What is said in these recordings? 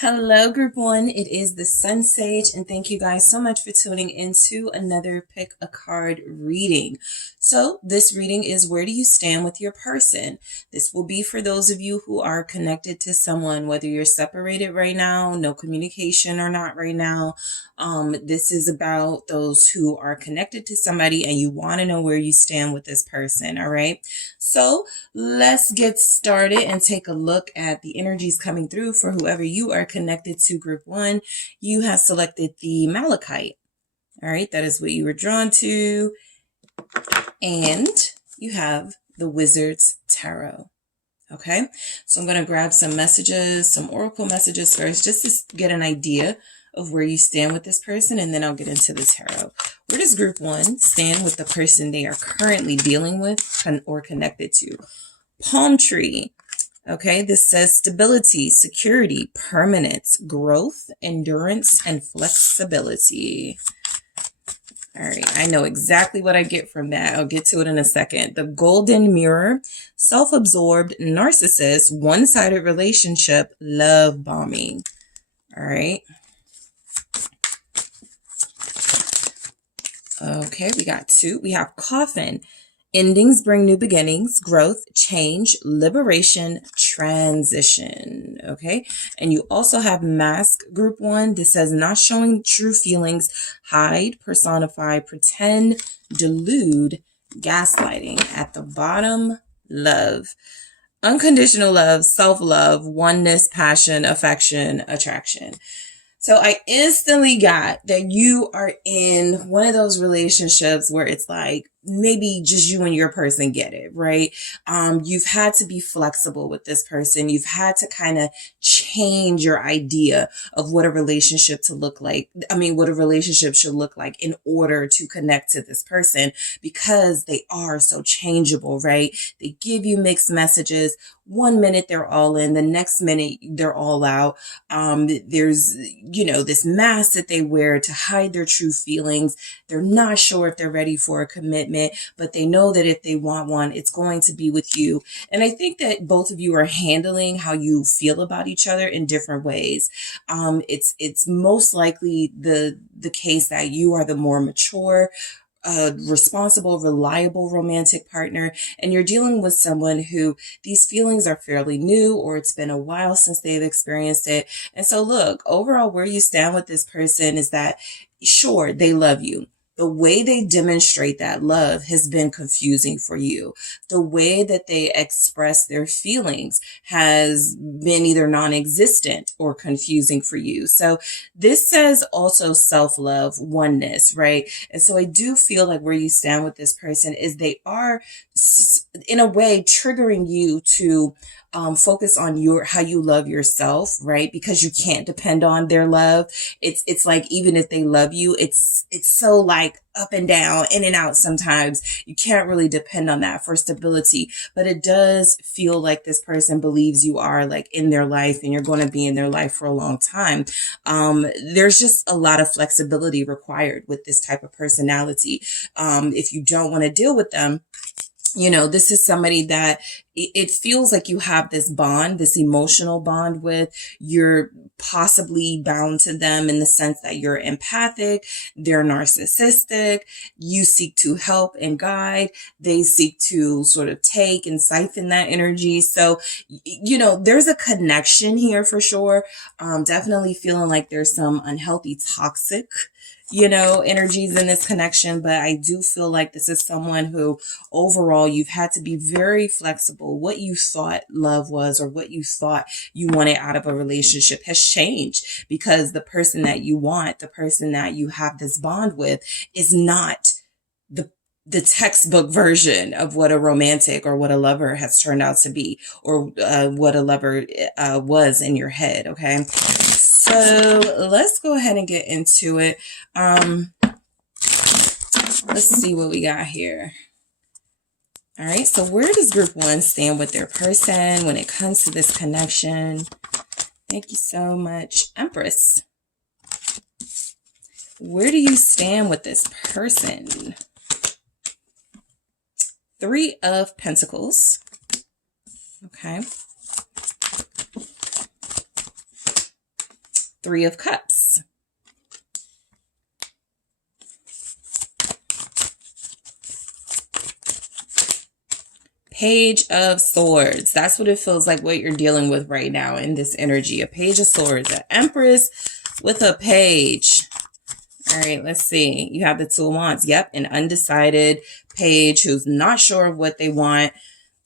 Hello, Group 1. It is the SunSage, and thank you guys so much for tuning into another Pick a Card reading. So, this reading is where do you stand with your person? This will be for those of you who are connected to someone, whether you're separated right now, no communication or not right now. This is about those who are connected to somebody and you want to know where you stand with this person, all right? So, let's get started and take a look at the energies coming through for whoever you are connected to. Group 1, you have selected the Malachite. All right, that is what you were drawn to. And you have the Wizard's Tarot. Okay, so I'm going to grab some messages, some oracle messages first, just to get an idea of where you stand with this person, and then I'll get into the tarot. Where does Group 1 stand with the person they are currently dealing with or connected to? Palm tree. Okay, this says stability, security, permanence, growth, endurance, and flexibility. All right, I know exactly what I get from that. I'll get to it in a second. The golden mirror, self-absorbed, narcissist, one-sided relationship, love bombing. All right. Okay, we got 2. We have coffin. Endings bring new beginnings, growth, change, liberation, transition. Okay. And you also have mask, Group 1. This says not showing true feelings, hide, personify, pretend, delude, gaslighting. At the bottom, love. Unconditional love, self-love, oneness, passion, affection, attraction. So I instantly got that you are in one of those relationships where it's like, maybe just you and your person get it, right? You've had to be flexible with this person. You've had to kind of change your idea of what a relationship to look like. I mean, what a relationship should look like in order to connect to this person, because they are so changeable, right? They give you mixed messages. One minute they're all in, the next minute they're all out. There's, this mask that they wear to hide their true feelings. They're not sure if they're ready for a commitment, but they know that if they want one, it's going to be with you. And I think that both of you are handling how you feel about each other in different ways. It's most likely the case that you are the more mature, responsible, reliable romantic partner, and you're dealing with someone who these feelings are fairly new, or it's been a while since they've experienced it. And so look, overall, where you stand with this person is that, sure, they love you. The way they demonstrate that love has been confusing for you. The way that they express their feelings has been either non-existent or confusing for you. So this says also self-love, oneness, right? And so I do feel like where you stand with this person is they are, in a way, triggering you to focus on how you love yourself, right? Because you can't depend on their love. It's like, even if they love you, it's so like up and down, in and out sometimes. You can't really depend on that for stability, but it does feel like this person believes you are like in their life and you're going to be in their life for a long time. There's just a lot of flexibility required with this type of personality. If you don't want to deal with them, this is somebody that it feels like you have this bond, this emotional bond with. You're possibly bound to them in the sense that you're empathic, they're narcissistic, you seek to help and guide, they seek to sort of take and siphon that energy. So, there's a connection here for sure. Definitely feeling like there's some unhealthy, toxic energies in this connection, but I do feel like this is someone who overall you've had to be very flexible. What you thought love was, or what you thought you wanted out of a relationship, has changed, because the person that you want, the person that you have this bond with, is not the textbook version of what a romantic or what a lover has turned out to be, or what a lover was in your head. Okay. So let's go ahead and get into it. Let's see what we got here. All right. So where does Group 1 stand with their person when it comes to this connection? Thank you so much, Empress. Where do you stand with this person? 3 of Pentacles. Okay. Three of Cups. Page of Swords. That's what it feels like, what you're dealing with right now in this energy. A Page of Swords, an Empress with a Page. All right, let's see. You have the Two of Wands. Yep, an undecided page who's not sure of what they want,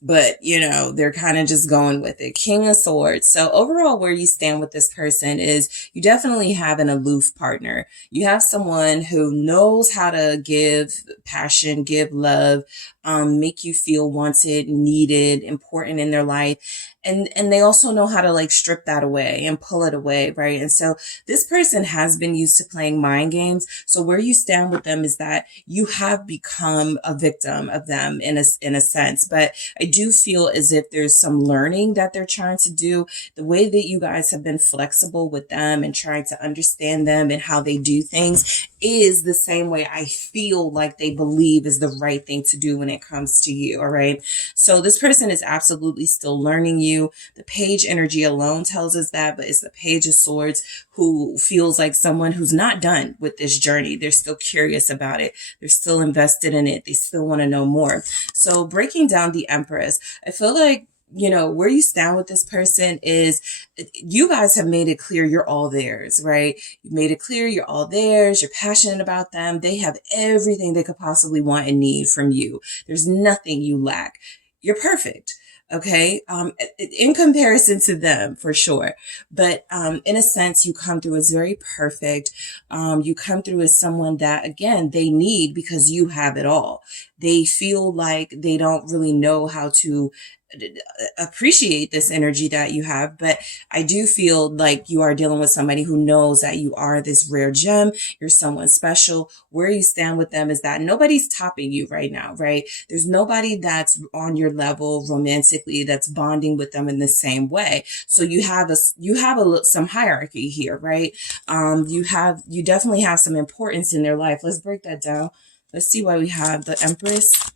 but, you know, they're kind of just going with it. King of Swords. So overall, where you stand with this person is you definitely have an aloof partner. You have someone who knows how to give passion, give love, make you feel wanted, needed, important in their life. And they also know how to like strip that away and pull it away, right? And so this person has been used to playing mind games. So where you stand with them is that you have become a victim of them in a sense. But I do feel as if there's some learning that they're trying to do. The way that you guys have been flexible with them and trying to understand them and how they do things is the same way I feel like they believe is the right thing to do when it comes to you. All right. So this person is absolutely still learning you. The Page energy alone tells us that, but it's the Page of Swords who feels like someone who's not done with this journey. They're still curious about it. They're still invested in it. They still want to know more. So breaking down the Empress, I feel like, you know, where you stand with this person is you guys have made it clear you're all theirs, right? You've made it clear you're all theirs. You're passionate about them. They have everything they could possibly want and need from you. There's nothing you lack. You're perfect. Okay. In comparison to them, for sure. But, in a sense, you come through as very perfect. You come through as someone that, again, they need because you have it all. They feel like they don't really know how to appreciate this energy that you have, but I do feel like you are dealing with somebody who knows that you are this rare gem. You're someone special. Where you stand with them is that nobody's topping you right now, right? There's nobody that's on your level romantically that's bonding with them in the same way. So you have some hierarchy here, right? You definitely have some importance in their life. Let's break that down. Let's see why we have the Empress.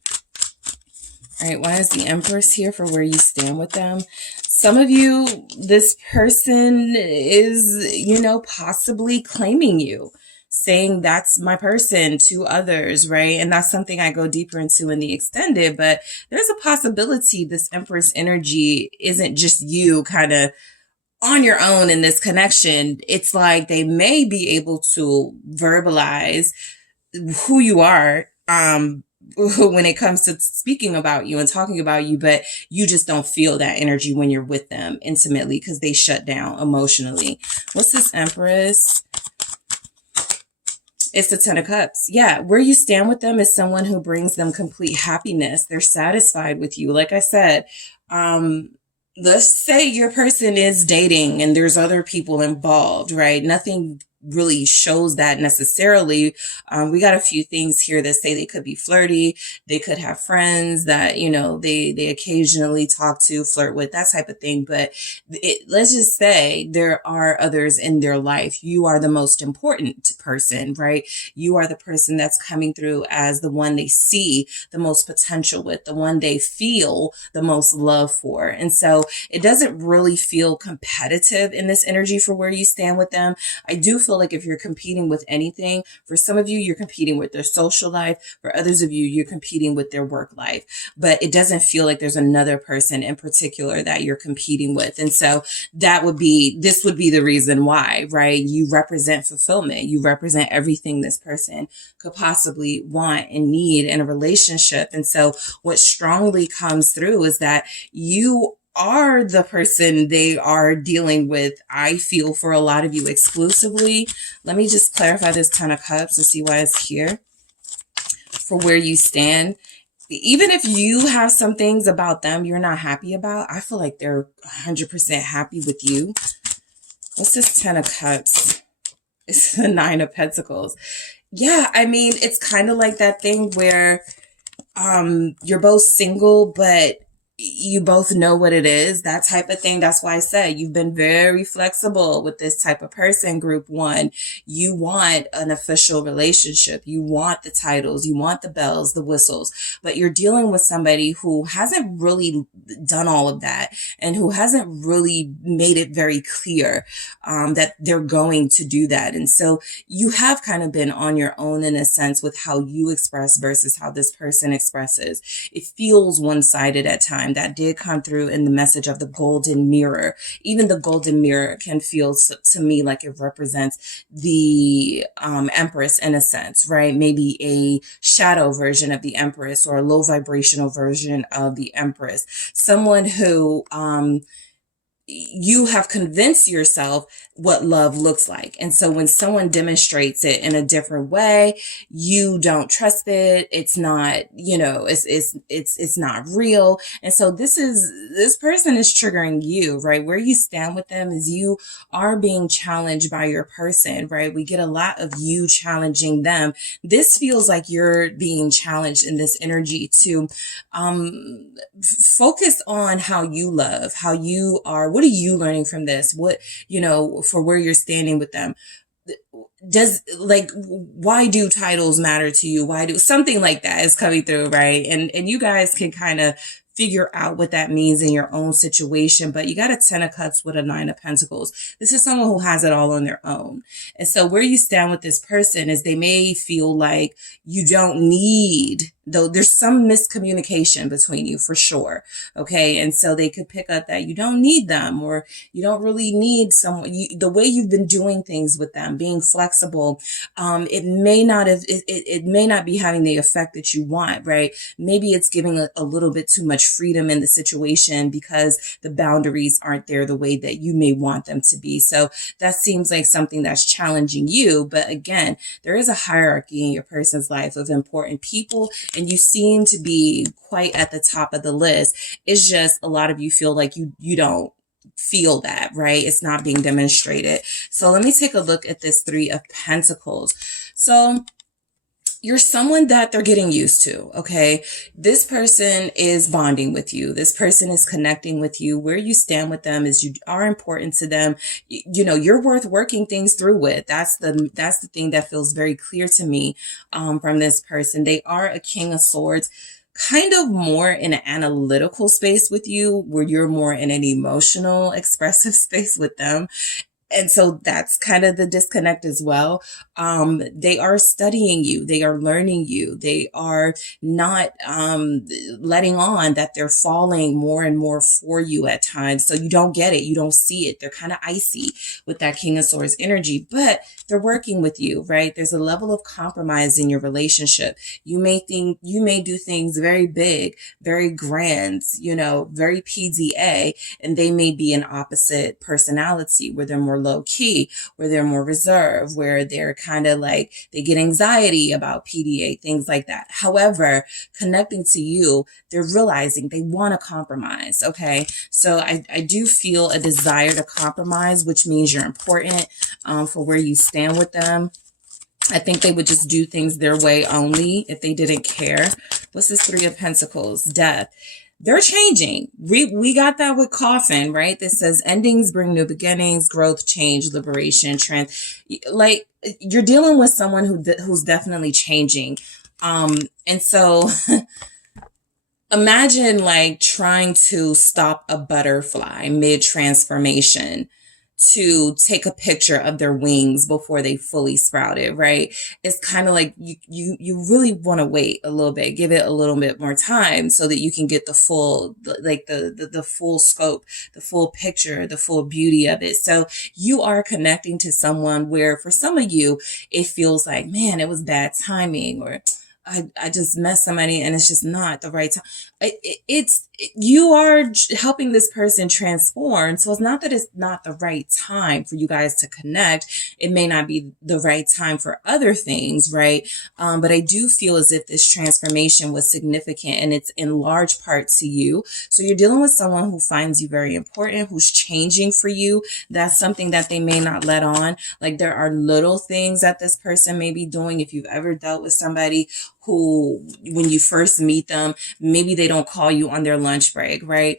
All right, why is the Empress here for where you stand with them? Some of you, this person is, you know, possibly claiming you, saying that's my person to others, right? And that's something I go deeper into in the extended, but there's a possibility this Empress energy isn't just you kind of on your own in this connection. It's like they may be able to verbalize who you are, when it comes to speaking about you and talking about you, but you just don't feel that energy when you're with them intimately because they shut down emotionally. What's this Empress? It's the Ten of Cups. Yeah, where you stand with them is someone who brings them complete happiness. They're satisfied with you. Like I said, let's say your person is dating and there's other people involved, right? Nothing really shows that necessarily. We got a few things here that say they could be flirty. They could have friends that, you know, they occasionally talk to, flirt with, that type of thing. But let's just say there are others in their life. You are the most important person, right? You are the person that's coming through as the one they see the most potential with, the one they feel the most love for. And so it doesn't really feel competitive in this energy for where you stand with them. I do feel like if you're competing with anything, for some of you, you're competing with their social life. For others of you, you're competing with their work life. But it doesn't feel like there's another person in particular that you're competing with. And so this would be the reason why, right? You represent fulfillment. You represent everything this person could possibly want and need in a relationship. And so what strongly comes through is that you are the person they are dealing with, I feel, for a lot of you exclusively. Let me just clarify this Ten of Cups and see why it's here for where you stand. Even if you have some things about them you're not happy about, I feel like they're 100% happy with you. What's this Ten of Cups? It's the Nine of Pentacles. Yeah, I mean, it's kind of like that thing where you're both single, but you both know what it is, that type of thing. That's why I said you've been very flexible with this type of person. Group one, you want an official relationship. You want the titles, you want the bells, the whistles, but you're dealing with somebody who hasn't really done all of that and who hasn't really made it very clear that they're going to do that. And so you have kind of been on your own in a sense with how you express versus how this person expresses. It feels one-sided at times. That did come through in the message of the golden mirror. Even the golden mirror can feel to me like it represents the Empress in a sense, right? Maybe a shadow version of the Empress or a low vibrational version of the Empress. Someone who you have convinced yourself what love looks like. And so when someone demonstrates it in a different way, you don't trust it. It's not, it's not real. And so this person is triggering you, right? Where you stand with them is you are being challenged by your person, right? We get a lot of you challenging them. This feels like you're being challenged in this energy to focus on how you love, how you are. What are you learning from this? What, for where you're standing with them? Why do titles matter to you? Why do something like that is coming through, right? And you guys can kind of figure out what that means in your own situation. But you got a 10 of Cups with a 9 of Pentacles. This is someone who has it all on their own. And so where you stand with this person is they may feel like you don't need, though there's some miscommunication between you for sure. Okay. And so they could pick up that you don't need them, or you don't really need someone, the way you've been doing things with them, being flexible. It may not be having the effect that you want, right? Maybe it's giving a little bit too much freedom in the situation because the boundaries aren't there the way that you may want them to be. So that seems like something that's challenging you. But again, there is a hierarchy in your person's life of important people, and you seem to be quite at the top of the list. It's just a lot of you feel like you don't feel that, right? It's not being demonstrated. So let me take a look at this 3 of Pentacles. So you're someone that they're getting used to, okay? This person is bonding with you. This person is connecting with you. Where you stand with them is you are important to them. You're worth working things through with. That's the thing that feels very clear to me from this person. They are a King of Swords, kind of more in an analytical space with you, where you're more in an emotional, expressive space with them. And so that's kind of the disconnect as well. They are studying you. They are learning you. They are not letting on that they're falling more and more for you at times. So you don't get it. You don't see it. They're kind of icy with that King of Swords energy, but they're working with you, right? There's a level of compromise in your relationship. You may do things very big, very grand, very PDA, and they may be an opposite personality where they're more low key, where they're more reserved, where they're kind of like, they get anxiety about PDA, things like that. However, connecting to you, they're realizing they want to compromise. Okay. So I do feel a desire to compromise, which means you're important for where you stand with them. I think they would just do things their way only if they didn't care. What's this 3 of Pentacles? Death. They're changing. We got that with Coffin, right? This says endings bring new beginnings, growth, change, liberation, like you're dealing with someone who's definitely changing. And so imagine like trying to stop a butterfly mid-transformation to take a picture of their wings before they fully sprouted, right? It's kind of like you really want to wait a little bit, give it a little bit more time so that you can get the full, like the full scope, the full picture, the full beauty of it. So you are connecting to someone where for some of you, it feels like, man, it was bad timing, or I just met somebody and it's just not the right time. You are helping this person transform. So it's not that it's not the right time for you guys to connect. It may not be the right time for other things, right? But I do feel as if this transformation was significant, and it's in large part to you. So you're dealing with someone who finds you very important, who's changing for you. That's something that they may not let on. Like there are little things that this person may be doing. If you've ever dealt with somebody who, when you first meet them, maybe they don't call you on their lunch break, right?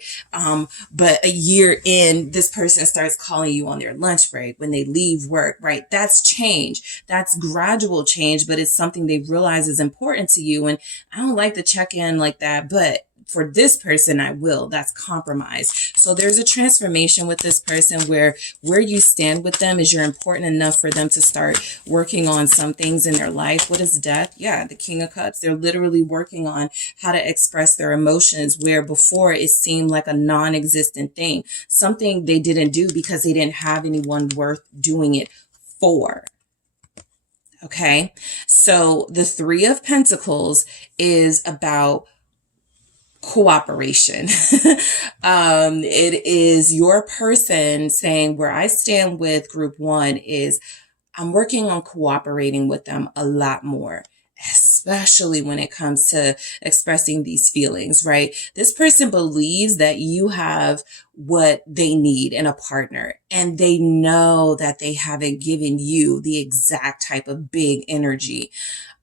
But a year in, this person starts calling you on their lunch break when they leave work, right? That's change. That's gradual change, but it's something they realize is important to you. And I don't like to check in like that, but for this person, I will. That's compromise. So there's a transformation with this person where you stand with them is you're important enough for them to start working on some things in their life. What is death? Yeah, the King of Cups. They're literally working on how to express their emotions where before it seemed like a non-existent thing, something they didn't do because they didn't have anyone worth doing it for. Okay, so the Three of Pentacles is about cooperation. It is your person saying where I stand with group one is I'm working on cooperating with them a lot more, especially when it comes to expressing these feelings, right? This person believes that you have what they need in a partner, and they know that they haven't given you the exact type of big energy.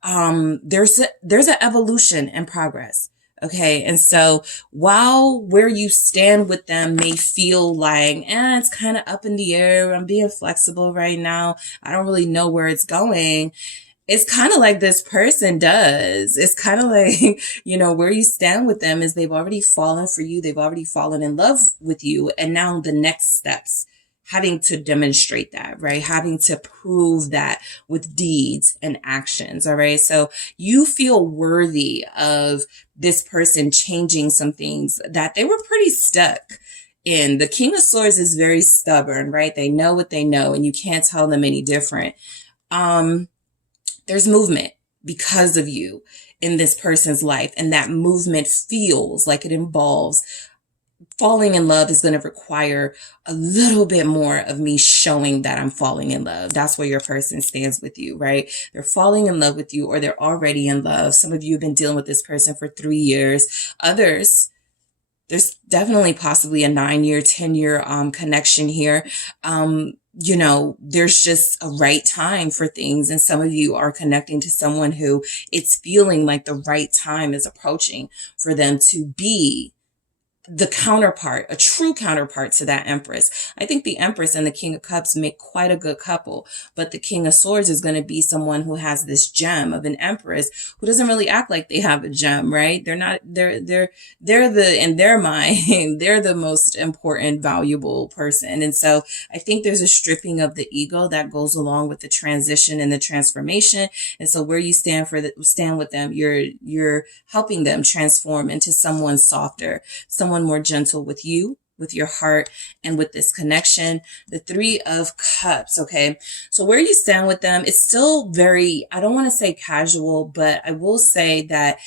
There's an evolution and progress. Okay. And so while where you stand with them may feel like, it's kind of up in the air, I'm being flexible right now, I don't really know where it's going. It's kind of like this person does. It's kind of like, where you stand with them is they've already fallen for you. They've already fallen in love with you. And now the next steps, having to demonstrate that, right? Having to prove that with deeds and actions. All right. So you feel worthy of this person changing some things that they were pretty stuck in. The King of Swords is very stubborn, right? They know what they know and you can't tell them any different. There's movement because of you in this person's life. And that movement feels like it involves falling in love is going to require a little bit more of me showing that I'm falling in love. That's where your person stands with you, right? They're falling in love with you or they're already in love. Some of you have been dealing with this person for 3 years. Others, there's definitely possibly a 9-year, 10-year connection here. There's just a right time for things. And some of you are connecting to someone who it's feeling like the right time is approaching for them to be the counterpart, a true counterpart to that Empress. I think the Empress and the King of Cups make quite a good couple, but the King of Swords is going to be someone who has this gem of an Empress who doesn't really act like they have a gem, right? They're in their mind, they're the most important, valuable person. And so I think there's a stripping of the ego that goes along with the transition and the transformation. And so where you stand with them, you're helping them transform into someone softer, someone more gentle with you, with your heart, and with this connection. The Three of Cups. Okay. So where you stand with them, it's still very, I don't want to say casual, but I will say that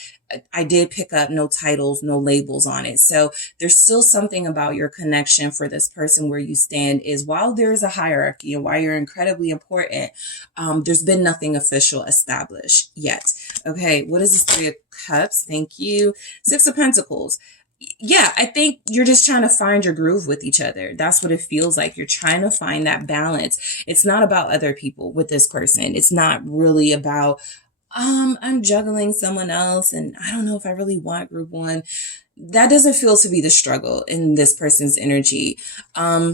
I did pick up no titles, no labels on it. So there's still something about your connection for this person where you stand is while there is a hierarchy and while you're incredibly important, there's been nothing official established yet. Okay. What is this Three of Cups? Thank you. Six of Pentacles. Yeah, I think you're just trying to find your groove with each other. That's what it feels like. You're trying to find that balance. It's not about other people with this person. It's not really about, I'm juggling someone else and I don't know if I really want group one. That doesn't feel to be the struggle in this person's energy. I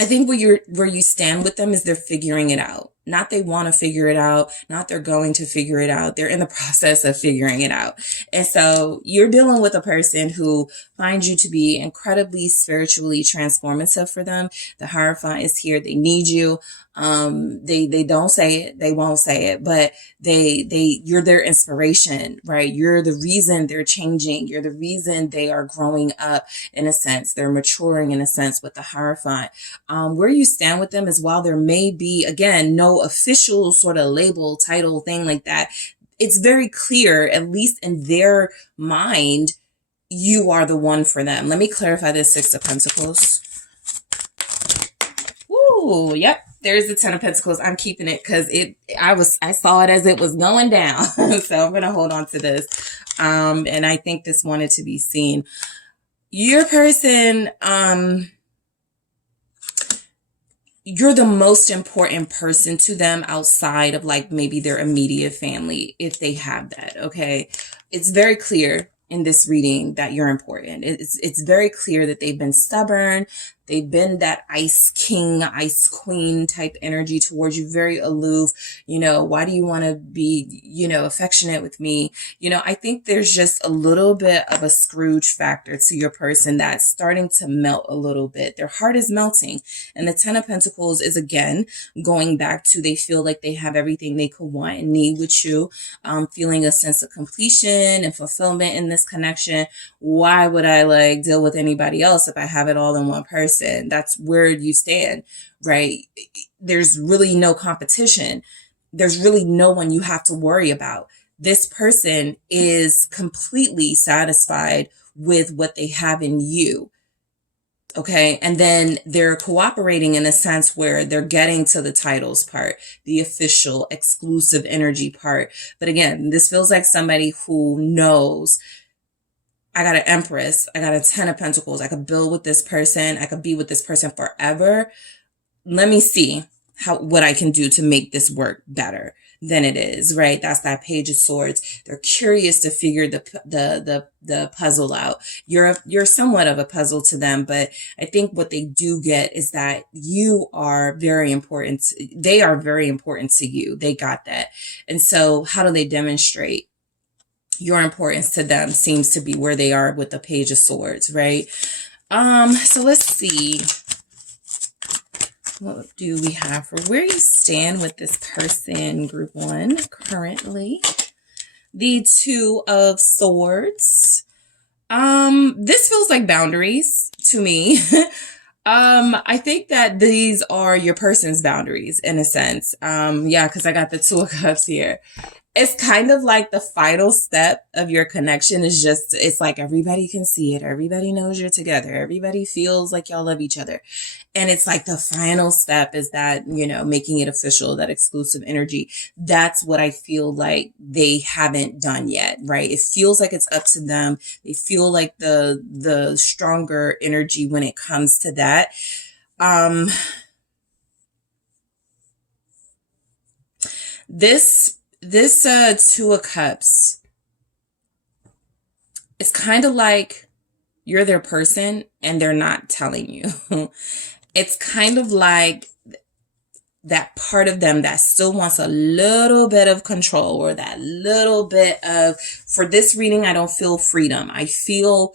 think where you stand with them is they're figuring it out. Not they want to figure it out, not they're going to figure it out. They're in the process of figuring it out. And so you're dealing with a person who finds you to be incredibly spiritually transformative for them. The Hierophant is here. They need you. They don't say it. They won't say it, but you're their inspiration, right? You're the reason they're changing. You're the reason they are growing up in a sense. They're maturing in a sense with the Hierophant. Where you stand with them is while there may be, again, no official sort of label, title, thing like that, it's very clear, at least in their mind, you are the one for them. Let me clarify this Six of Pentacles. Ooh, yep. There's the Ten of Pentacles. I'm keeping it because I saw it as it was going down. So I'm going to hold on to this. And I think this wanted to be seen. Your person, you're the most important person to them outside of like maybe their immediate family, if they have that. Okay. It's very clear in this reading that you're important. It's very clear that they've been stubborn. They've been that ice king, ice queen type energy towards you, very aloof. Why do you want to be, affectionate with me? I think there's just a little bit of a Scrooge factor to your person that's starting to melt a little bit. Their heart is melting. And the Ten of Pentacles is, again, going back to they feel like they have everything they could want and need with you, feeling a sense of completion and fulfillment in this connection. Why would I deal with anybody else if I have it all in one person? That's where you stand, right? There's really no competition. There's really no one you have to worry about. This person is completely satisfied with what they have in you. Okay. And then they're cooperating in a sense where they're getting to the titles part, the official exclusive energy part. But again, this feels like somebody who knows, I got an Empress, I got a Ten of Pentacles, I could build with this person, I could be with this person forever. Let me see what I can do to make this work better than it is, right? That's that Page of Swords. They're curious to figure the puzzle out. You're somewhat of a puzzle to them, but I think what they do get is that you are very important. They are very important to you. They got that. And so how do they demonstrate your importance to them? Seems to be where they are with the Page of Swords, right? So let's see. What do we have for where you stand with this person, Group 1, currently? The Two of Swords. This feels like boundaries to me. I think that these are your person's boundaries in a sense. Yeah, because I got the Two of Cups here. It's kind of like the final step of your connection is just, it's like everybody can see it. Everybody knows you're together. Everybody feels like y'all love each other. And it's like the final step is that, making it official, that exclusive energy. That's what I feel like they haven't done yet, right? It feels like it's up to them. They feel like the stronger energy when it comes to that. This Two of Cups, it's kind of like you're their person and they're not telling you. It's kind of like that part of them that still wants a little bit of control, or that little bit of, for this reading, I don't feel freedom. I feel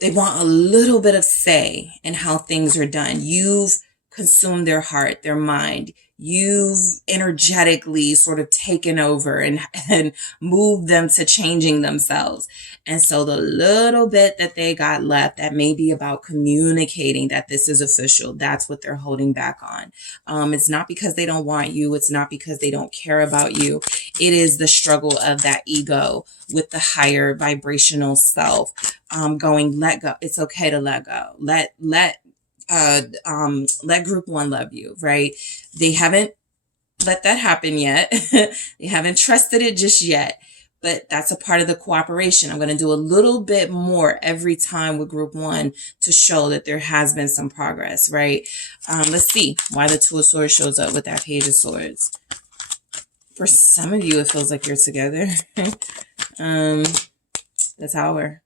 they want a little bit of say in how things are done. You've consumed their heart, their mind. You've energetically sort of taken over and moved them to changing themselves. And so the little bit that they got left, that may be about communicating that this is official, that's what they're holding back on. It's not because they don't want you. It's not because they don't care about you. It is the struggle of that ego with the higher vibrational self, going, let go. It's okay to let go. Let Group 1 love you, right? They haven't let that happen yet. They haven't trusted it just yet, but that's a part of the cooperation. I'm going to do a little bit more every time with Group 1 to show that there has been some progress, right? Let's see why the Two of Swords shows up with that Page of Swords. For some of you, it feels like you're together. The Tower.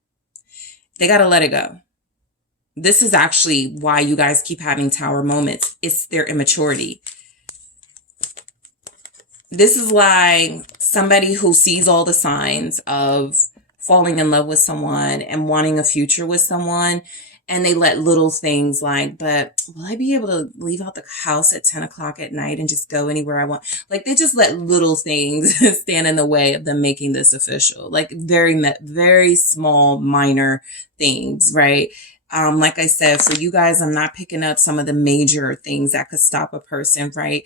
They got to let it go. This is actually why you guys keep having Tower moments. It's their immaturity. This is like somebody who sees all the signs of falling in love with someone and wanting a future with someone, and they let little things like, but will I be able to leave out the house at 10 o'clock at night and just go anywhere I want? Like, they just let little things stand in the way of them making this official. Like very, very small, minor things, right? Like I said, for you guys, I'm not picking up some of the major things that could stop a person, right?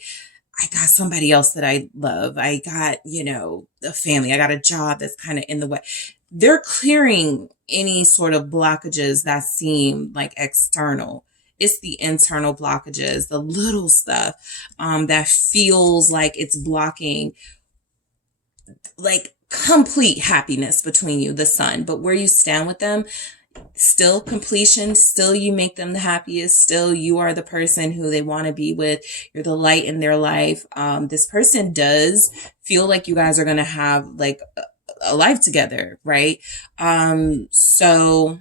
I got somebody else that I love. I got, a family. I got a job that's kind of in the way. They're clearing any sort of blockages that seem like external. It's the internal blockages, the little stuff that feels like it's blocking like complete happiness between you, the Sun. But where you stand with them, Still completion, still you make them the happiest, still you are the person who they want to be with. You're the light in their life. This person does feel like you guys are going to have like a life together, right? So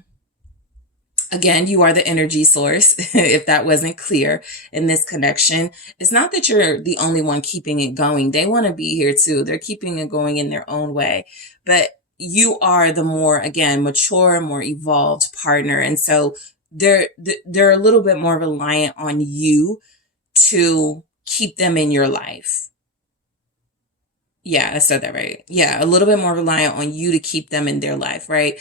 again, you are the energy source. If that wasn't clear in this connection, it's not that you're the only one keeping it going. They want to be here too. They're keeping it going in their own way, but you are the more, again, mature, more evolved partner. And so they're a little bit more reliant on you to keep them in your life. Yeah, I said that right. Yeah, a little bit more reliant on you to keep them in their life, right?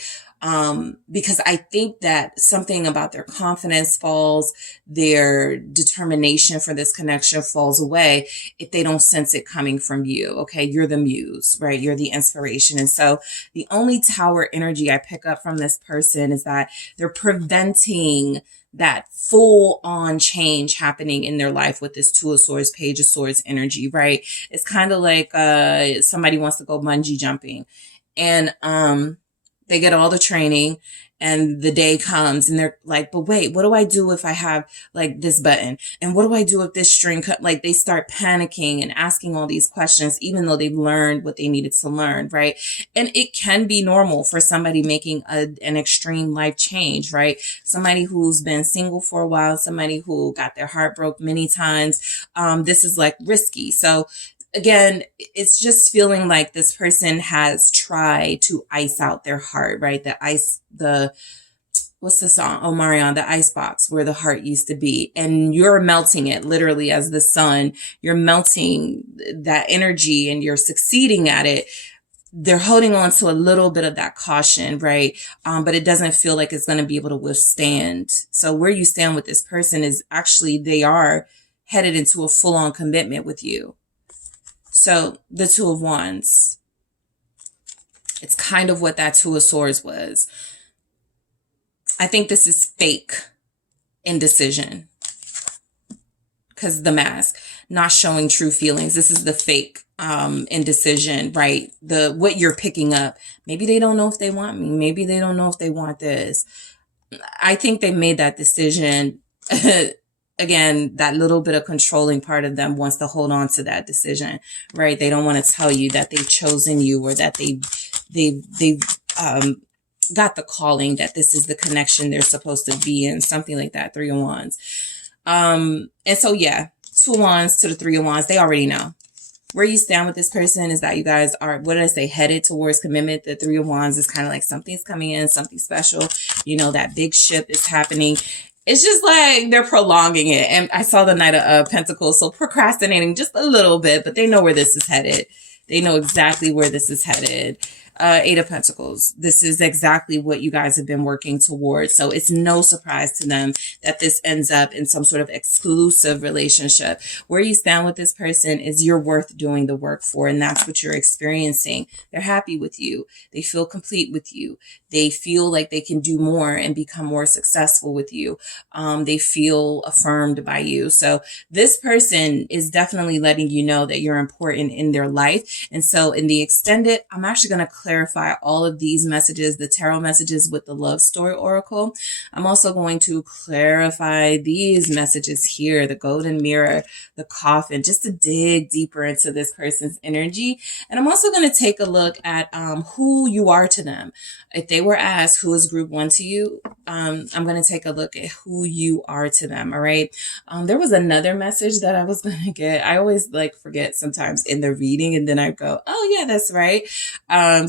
Because I think that something about their confidence falls, their determination for this connection falls away if they don't sense it coming from you. Okay. You're the muse, right? You're the inspiration. And so the only tower energy I pick up from this person is that they're preventing that full on change happening in their life with this Two of Swords, Page of Swords energy, right? It's kind of like, somebody wants to go bungee jumping and, they get all the training and the day comes and they're like, but wait, what do I do if I have like this button? And what do I do if this string cut? Like they start panicking and asking all these questions, even though they've learned what they needed to learn, right? And it can be normal for somebody making an extreme life change, right? Somebody who's been single for a while, somebody who got their heart broke many times. This is like risky. So again, it's just feeling like this person has tried to ice out their heart, right? What's the song? Oh, Marion, the ice box where the heart used to be. And you're melting it literally as the sun. You're melting that energy and you're succeeding at it. They're holding on to a little bit of that caution, right? But it doesn't feel like it's going to be able to withstand. So where you stand with this person is actually they are headed into a full-on commitment with you. So the Two of Wands, it's kind of what that Two of Swords was. I think this is fake indecision because the mask, not showing true feelings. This is the fake indecision, right? What you're picking up. Maybe they don't know if they want me. Maybe they don't know if they want this. I think they made that decision. Again, that little bit of controlling part of them wants to hold on to that decision, right? They don't want to tell you that they've chosen you or that they've got the calling, that this is the connection they're supposed to be in, something like that. Three of Wands. And so, yeah, Two of Wands to the Three of Wands. They already know where you stand with this person is that you guys are, what did I say, headed towards commitment. The Three of Wands is kind of like something's coming in, something special. You know, that big ship is happening. It's just like they're prolonging it. And I saw the Knight of Pentacles. So procrastinating just a little bit, but they know where this is headed. They know exactly where this is headed. Eight of Pentacles. This is exactly what you guys have been working towards. So it's no surprise to them that this ends up in some sort of exclusive relationship. Where you stand with this person is you're worth doing the work for, and that's what you're experiencing. They're happy with you. They feel complete with you. They feel like they can do more and become more successful with you. They feel affirmed by you. So this person is definitely letting you know that you're important in their life. And so in the extended, I'm actually going to clarify all of these messages, the tarot messages with the love story oracle. I'm also going to clarify these messages here, the golden mirror, the coffin, just to dig deeper into this person's energy. And I'm also going to take a look at who you are to them. If they were asked who is group one to you, I'm going to take a look at who you are to them. All right. There was another message that I was going to get. I always like forget sometimes in the reading and then I go, oh yeah, that's right.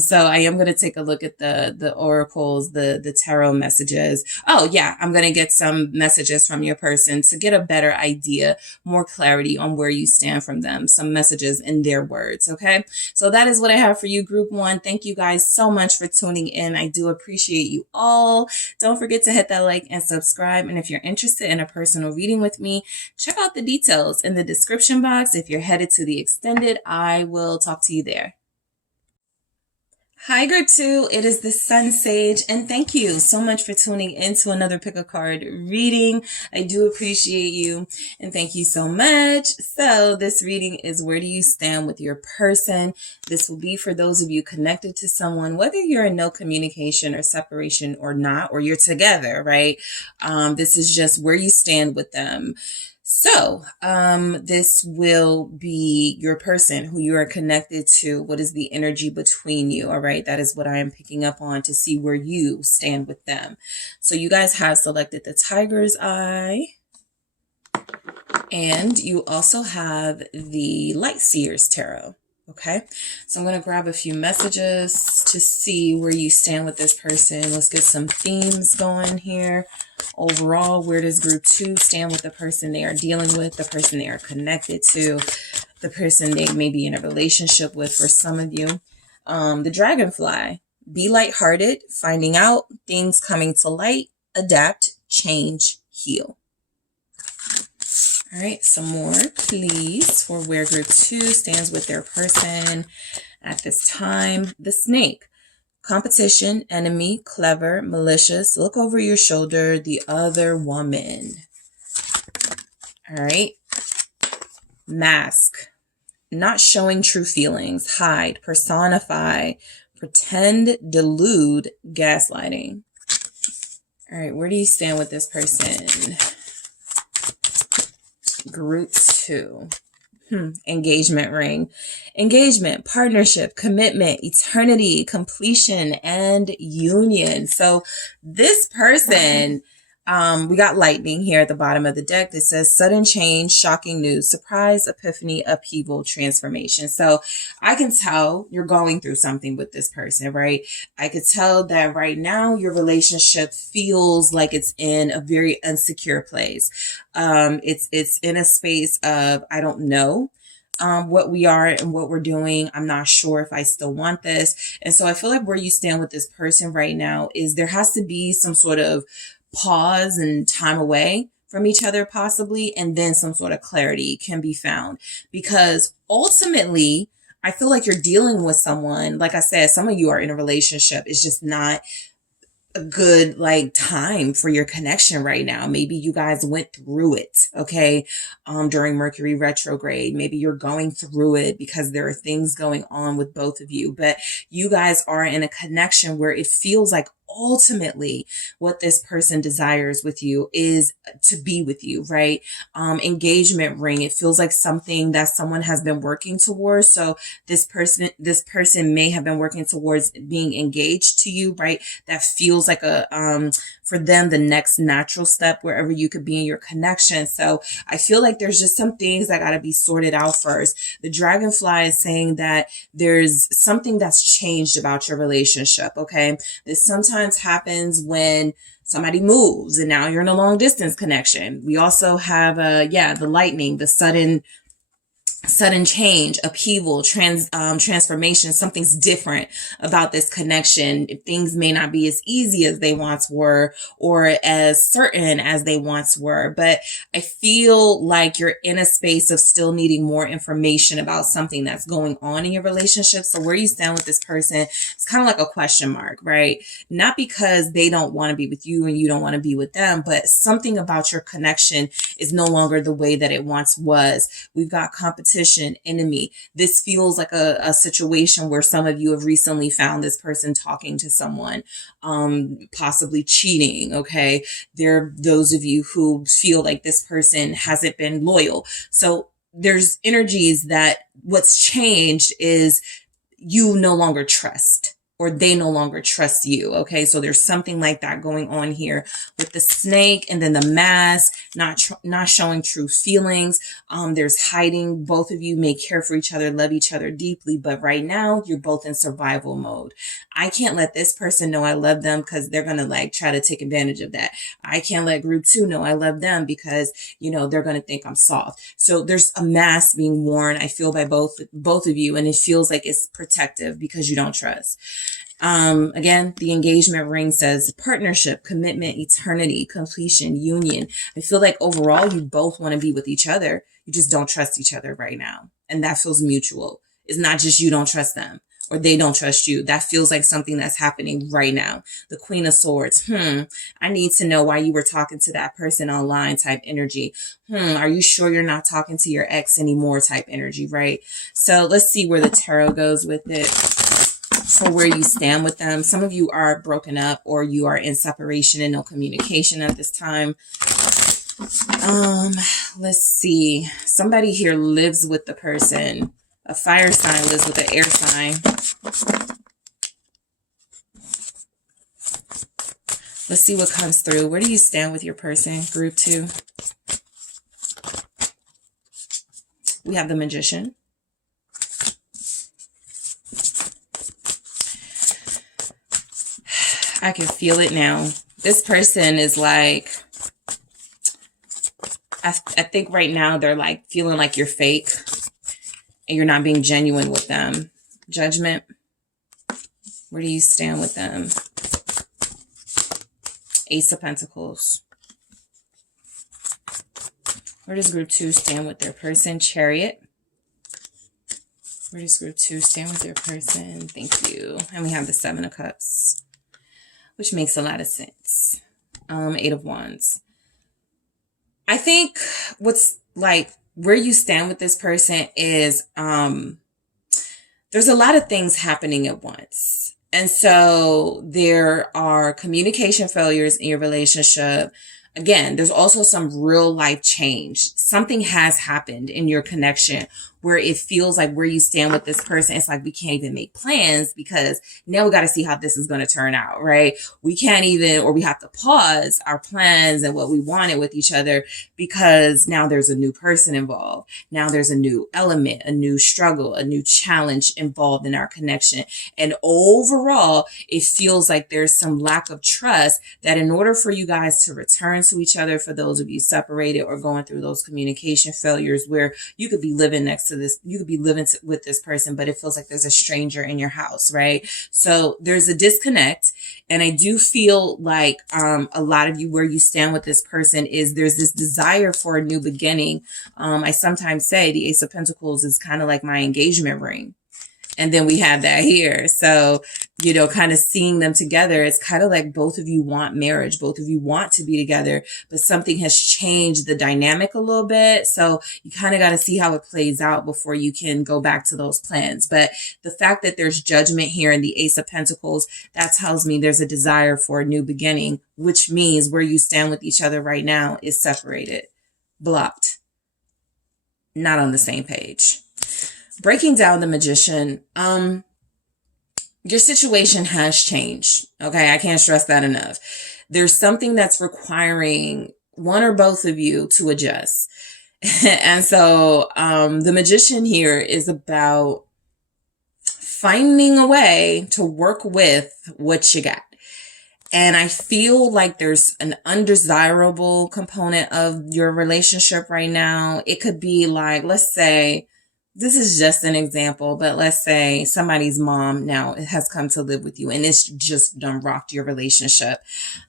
So I am going to take a look at the oracles, the tarot messages. Oh yeah, I'm going to get some messages from your person to get a better idea, more clarity on where you stand from them, some messages in their words. Okay. So that is what I have for you, group one. Thank you guys so much for tuning in. I do appreciate you all. Don't forget to hit that like and subscribe. And if you're interested in a personal reading with me, check out the details in the description box. If you're headed to the extended, I will talk to you there. Hi, Group 2. It is the SunSage, and thank you so much for tuning into another pick a card reading. I do appreciate you, and thank you so much. So this reading is where do you stand with your person? This will be for those of you connected to someone, whether you're in no communication or separation or not, or you're together, right? This is just where you stand with them. So, this will be your person who you are connected to. What is the energy between you? All right. That is what I am picking up on to see where you stand with them. So you guys have selected the Tiger's Eye, and you also have the Light Seer's Tarot. Okay, so I'm going to grab a few messages to see where you stand with this person. Let's get some themes going here. Overall, where does Group 2 stand with the person they are dealing with, the person they are connected to, the person they may be in a relationship with for some of you? The Dragonfly, be lighthearted, finding out, things coming to light, adapt, change, heal. All right, some more, please, for where Group 2 stands with their person at this time. The Snake, competition, enemy, clever, malicious, look over your shoulder, the other woman. All right. Mask, not showing true feelings, hide, personify, pretend, delude, gaslighting. All right, where do you stand with this person? Group 2. Engagement ring. Engagement, partnership, commitment, eternity, completion, and union. So this person, we got lightning here at the bottom of the deck that says sudden change, shocking news, surprise, epiphany, upheaval, transformation. So I can tell you're going through something with this person, right? I could tell that right now your relationship feels like it's in a very insecure place. It's in a space of, I don't know what we are and what we're doing. I'm not sure if I still want this. And so I feel like where you stand with this person right now is there has to be some sort of pause and time away from each other possibly, and then some sort of clarity can be found, because ultimately I feel like you're dealing with someone, like I said, some of you are in a relationship. It's just not a good time for your connection right now. Maybe you guys went through it, okay, during Mercury retrograde. Maybe you're going through it because there are things going on with both of you, but you guys are in a connection where it feels like ultimately what this person desires with you is to be with you, right? Engagement ring, it feels like something that someone has been working towards. So this person may have been working towards being engaged to you, right? That feels like for them, the next natural step wherever you could be in your connection. So I feel like there's just some things that got to be sorted out first. The Dragonfly is saying that there's something that's changed about your relationship. Okay. This sometimes happens when somebody moves and now you're in a long distance connection. We also have, the lightning, the sudden change, upheaval, transformation. Something's different about this connection. Things may not be as easy as they once were or as certain as they once were, but I feel like you're in a space of still needing more information about something that's going on in your relationship. So where you stand with this person, it's kind of like a question mark, right? Not because they don't want to be with you and you don't want to be with them, but something about your connection is no longer the way that it once was. We've got competition, enemy. This feels like a situation where some of you have recently found this person talking to someone, possibly cheating. Okay. There are those of you who feel like this person hasn't been loyal. So there's energies that what's changed is you no longer trust, or they no longer trust you. Okay. So there's something like that going on here with the snake, and then the mask, not showing true feelings. There's hiding. Both of you may care for each other, love each other deeply, but right now you're both in survival mode. I can't let this person know I love them because they're going to try to take advantage of that. I can't let Group 2 know I love them because, they're going to think I'm soft. So there's a mask being worn, I feel, by both of you. And it feels like it's protective because you don't trust. Again, the engagement ring says partnership, commitment, eternity, completion, union. I feel like overall you both want to be with each other. You just don't trust each other right now. And that feels mutual. It's not just you don't trust them, or they don't trust you. That feels like something that's happening right now. The Queen of Swords. I need to know why you were talking to that person online type energy. Are you sure you're not talking to your ex anymore type energy, right? So let's see where the tarot goes with it. For where you stand with them. Some of you are broken up, or you are in separation and no communication at this time. Let's see. Somebody here lives with the person. A fire sign lives with an air sign. Let's see what comes through. Where do you stand with your person? Group 2. We have the Magician. I can feel it now. This person is like, I think right now they're like feeling like you're fake and you're not being genuine with them. Judgment. Where do you stand with them? Ace of Pentacles. Where does group 2 stand with their person? Chariot. Where does group 2 stand with their person? Thank you. And we have the 7 of Cups, which makes a lot of sense. 8 of Wands. I think what's like where you stand with this person is there's a lot of things happening at once. And so there are communication failures in your relationship. Again, there's also some real life change. Something has happened in your connection where it feels like where you stand with this person, it's like we can't even make plans because now we got to see how this is going to turn out, right? We can't even, or we have to pause our plans and what we wanted with each other because now there's a new person involved. Now there's a new element, a new struggle, a new challenge involved in our connection. And overall, it feels like there's some lack of trust that in order for you guys to return to each other, for those of you separated or going through those communication failures where you could be living next to this, you could be living with this person, but it feels like there's a stranger in your house, right? So there's a disconnect. And I do feel like a lot of you, where you stand with this person is there's this desire for a new beginning. I sometimes say the Ace of Pentacles is kind of like my engagement ring. And then we have that here. So, you know, kind of seeing them together, it's kind of like both of you want marriage. Both of you want to be together, but something has changed the dynamic a little bit. So you kind of got to see how it plays out before you can go back to those plans. But the fact that there's judgment here in the Ace of Pentacles, that tells me there's a desire for a new beginning, which means where you stand with each other right now is separated, blocked, not on the same page. Breaking down the Magician, your situation has changed. Okay, I can't stress that enough. There's something that's requiring one or both of you to adjust. And so the Magician here is about finding a way to work with what you got. And I feel like there's an undesirable component of your relationship right now. It could be like, let's say, this is just an example, but let's say somebody's mom now has come to live with you and it's just done rocked your relationship.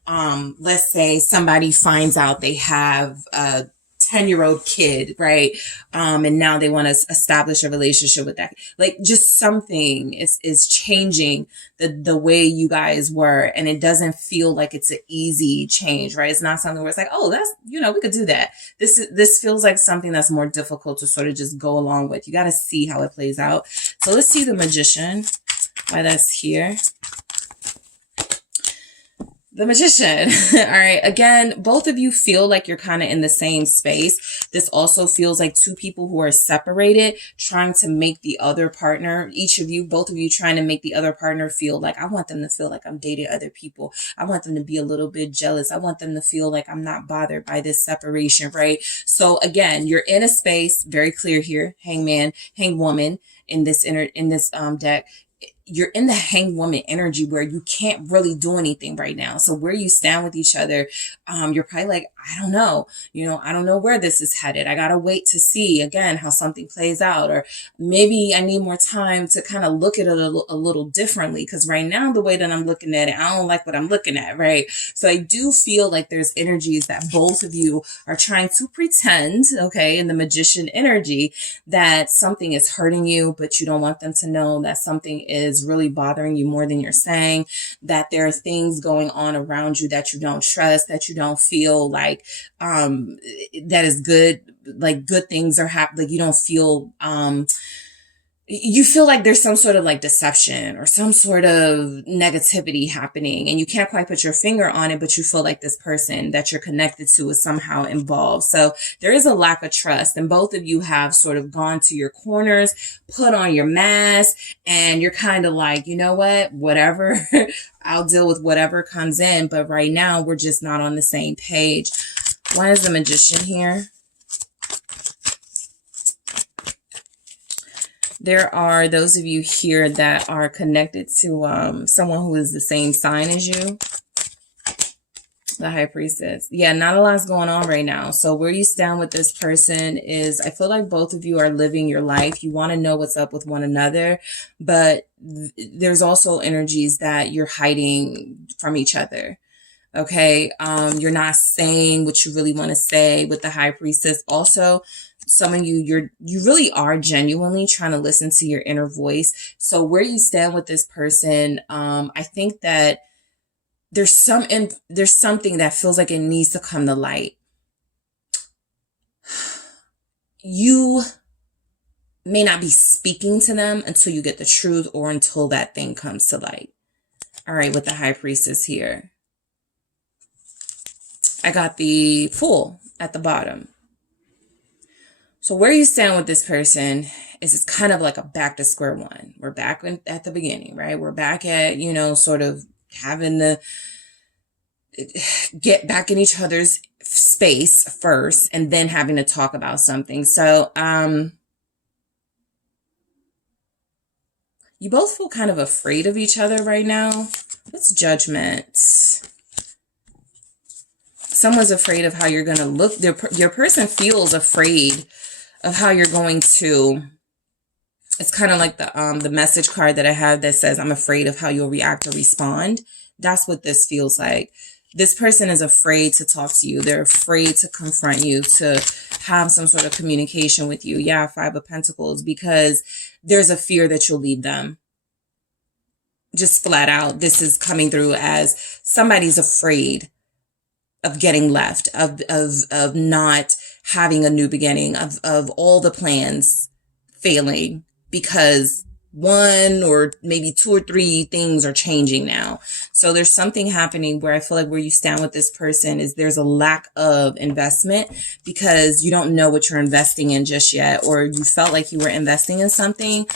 Let's say somebody finds out they have a 10-year-old kid, right? And now they want to establish a relationship with that. Like just something is changing the way you guys were. And it doesn't feel like it's an easy change, right? It's not something where it's like, oh, that's, you know, we could do that. This feels like something that's more difficult to sort of just go along with. You got to see how it plays out. So let's see the Magician, why that's here. The Magician. All right. Again, both of you feel like you're kind of in the same space. This also feels like two people who are separated, trying to make the other partner, each of you, both of you trying to make the other partner feel like, I want them to feel like I'm dating other people. I want them to be a little bit jealous. I want them to feel like I'm not bothered by this separation, right? So again, you're in a space, very clear here, hangman, hangwoman in this deck. You're in the hangwoman energy where you can't really do anything right now. So where you stand with each other, you're probably like, I don't know, I don't know where this is headed. I got to wait to see again how something plays out, or maybe I need more time to kind of look at it a little differently. Cause right now, the way that I'm looking at it, I don't like what I'm looking at. Right. So I do feel like there's energies that both of you are trying to pretend, okay, in the Magician energy, that something is hurting you, but you don't want them to know that something is is really bothering you more than you're saying, that there are things going on around you that you don't trust, that you don't feel like that is good, like good things are happening, like you don't feel you feel like there's some sort of like deception or some sort of negativity happening, and you can't quite put your finger on it, but you feel like this person that you're connected to is somehow involved. So there is a lack of trust, and both of you have sort of gone to your corners, put on your mask, and you're kind of like, you know what, whatever, I'll deal with whatever comes in. But right now we're just not on the same page. Why is the Magician here? There are those of you here that are connected to someone who is the same sign as you. The High Priestess. Yeah, not a lot's going on right now. So where you stand with this person is, I feel like both of you are living your life. You want to know what's up with one another, but there's also energies that you're hiding from each other. Okay. You're not saying what you really want to say with the High Priestess. Also, some of you, you really are genuinely trying to listen to your inner voice. So where you stand with this person, I think that there's something that feels like it needs to come to light. You may not be speaking to them until you get the truth, or until that thing comes to light. All right, with the High Priestess here, I got the Fool at the bottom. So where you stand with this person is, it's kind of like a back to square one. We're back at the beginning, right? We're back at, sort of having to get back in each other's space first, and then having to talk about something. So, you both feel kind of afraid of each other right now. What's Judgment? Someone's afraid of how you're going to look. Your person feels afraid of how you're going to. It's kind of like the message card that I have that says, I'm afraid of how you'll react or respond. That's what this feels like. This person is afraid to talk to you. They're afraid to confront you, to have some sort of communication with you. Yeah, Five of Pentacles, because there's a fear that you'll leave them. Just flat out, this is coming through as somebody's afraid of getting left, of not having a new beginning, of all the plans failing because one or maybe two or three things are changing now. So there's something happening where I feel like where you stand with this person is there's a lack of investment, because you don't know what you're investing in just yet, or you felt like you were investing in something,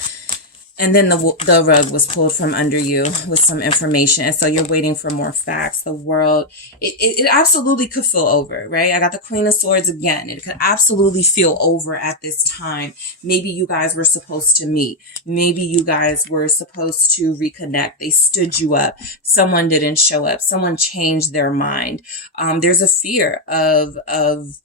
and then the rug was pulled from under you with some information. And so you're waiting for more facts. The world, it absolutely could feel over, right? I got the Queen of Swords again. It could absolutely feel over at this time. Maybe you guys were supposed to meet. Maybe you guys were supposed to reconnect. They stood you up. Someone didn't show up. Someone changed their mind. There's a fear of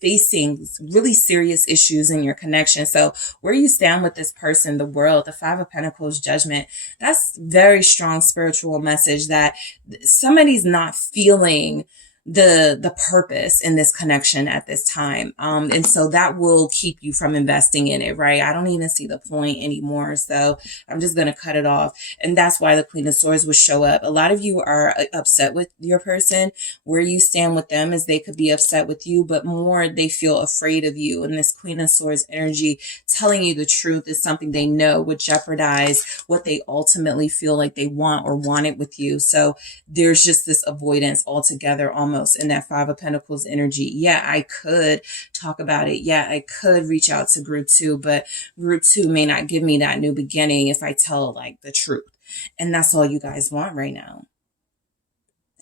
facing really serious issues in your connection. So where you stand with this person, the world, the Five of Pentacles, Judgment, that's very strong spiritual message that somebody's not feeling the purpose in this connection at this time. And so that will keep you from investing in it, right? I don't even see the point anymore. So I'm just going to cut it off. And that's why the Queen of Swords will show up. A lot of you are upset with your person. Where you stand with them is they could be upset with you, but more they feel afraid of you. And this Queen of Swords energy telling you the truth is something they know would jeopardize what they ultimately feel like they want or wanted with you. So there's just this avoidance altogether, almost in that Five of Pentacles energy. Yeah, I could talk about it. Yeah, I could reach out to group 2, but group 2 may not give me that new beginning if I tell like the truth. And that's all you guys want right now.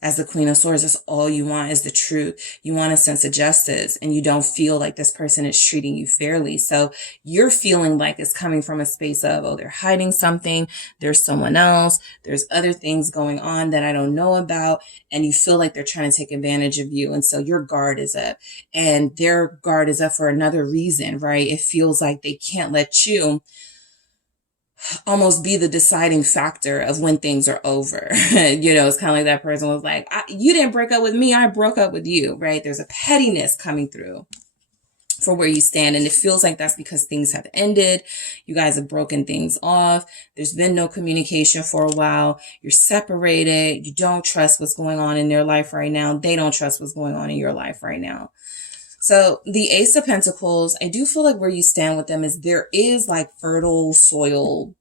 As the Queen of Swords, that's all you want is the truth. You want a sense of justice, and you don't feel like this person is treating you fairly. So you're feeling like it's coming from a space of, oh, they're hiding something. There's someone else. There's other things going on that I don't know about. And you feel like they're trying to take advantage of you. And so your guard is up, and their guard is up for another reason, right? It feels like they can't let you almost be the deciding factor of when things are over. It's kind of like that person was like, you didn't break up with me, I broke up with you, right? There's a pettiness coming through. for where you stand. And it feels like that's because things have ended. You guys have broken things off. There's been no communication for a while. You're separated. You don't trust what's going on in their life right now. They don't trust what's going on in your life right now. So the Ace of Pentacles, I do feel like where you stand with them is there is like fertile soil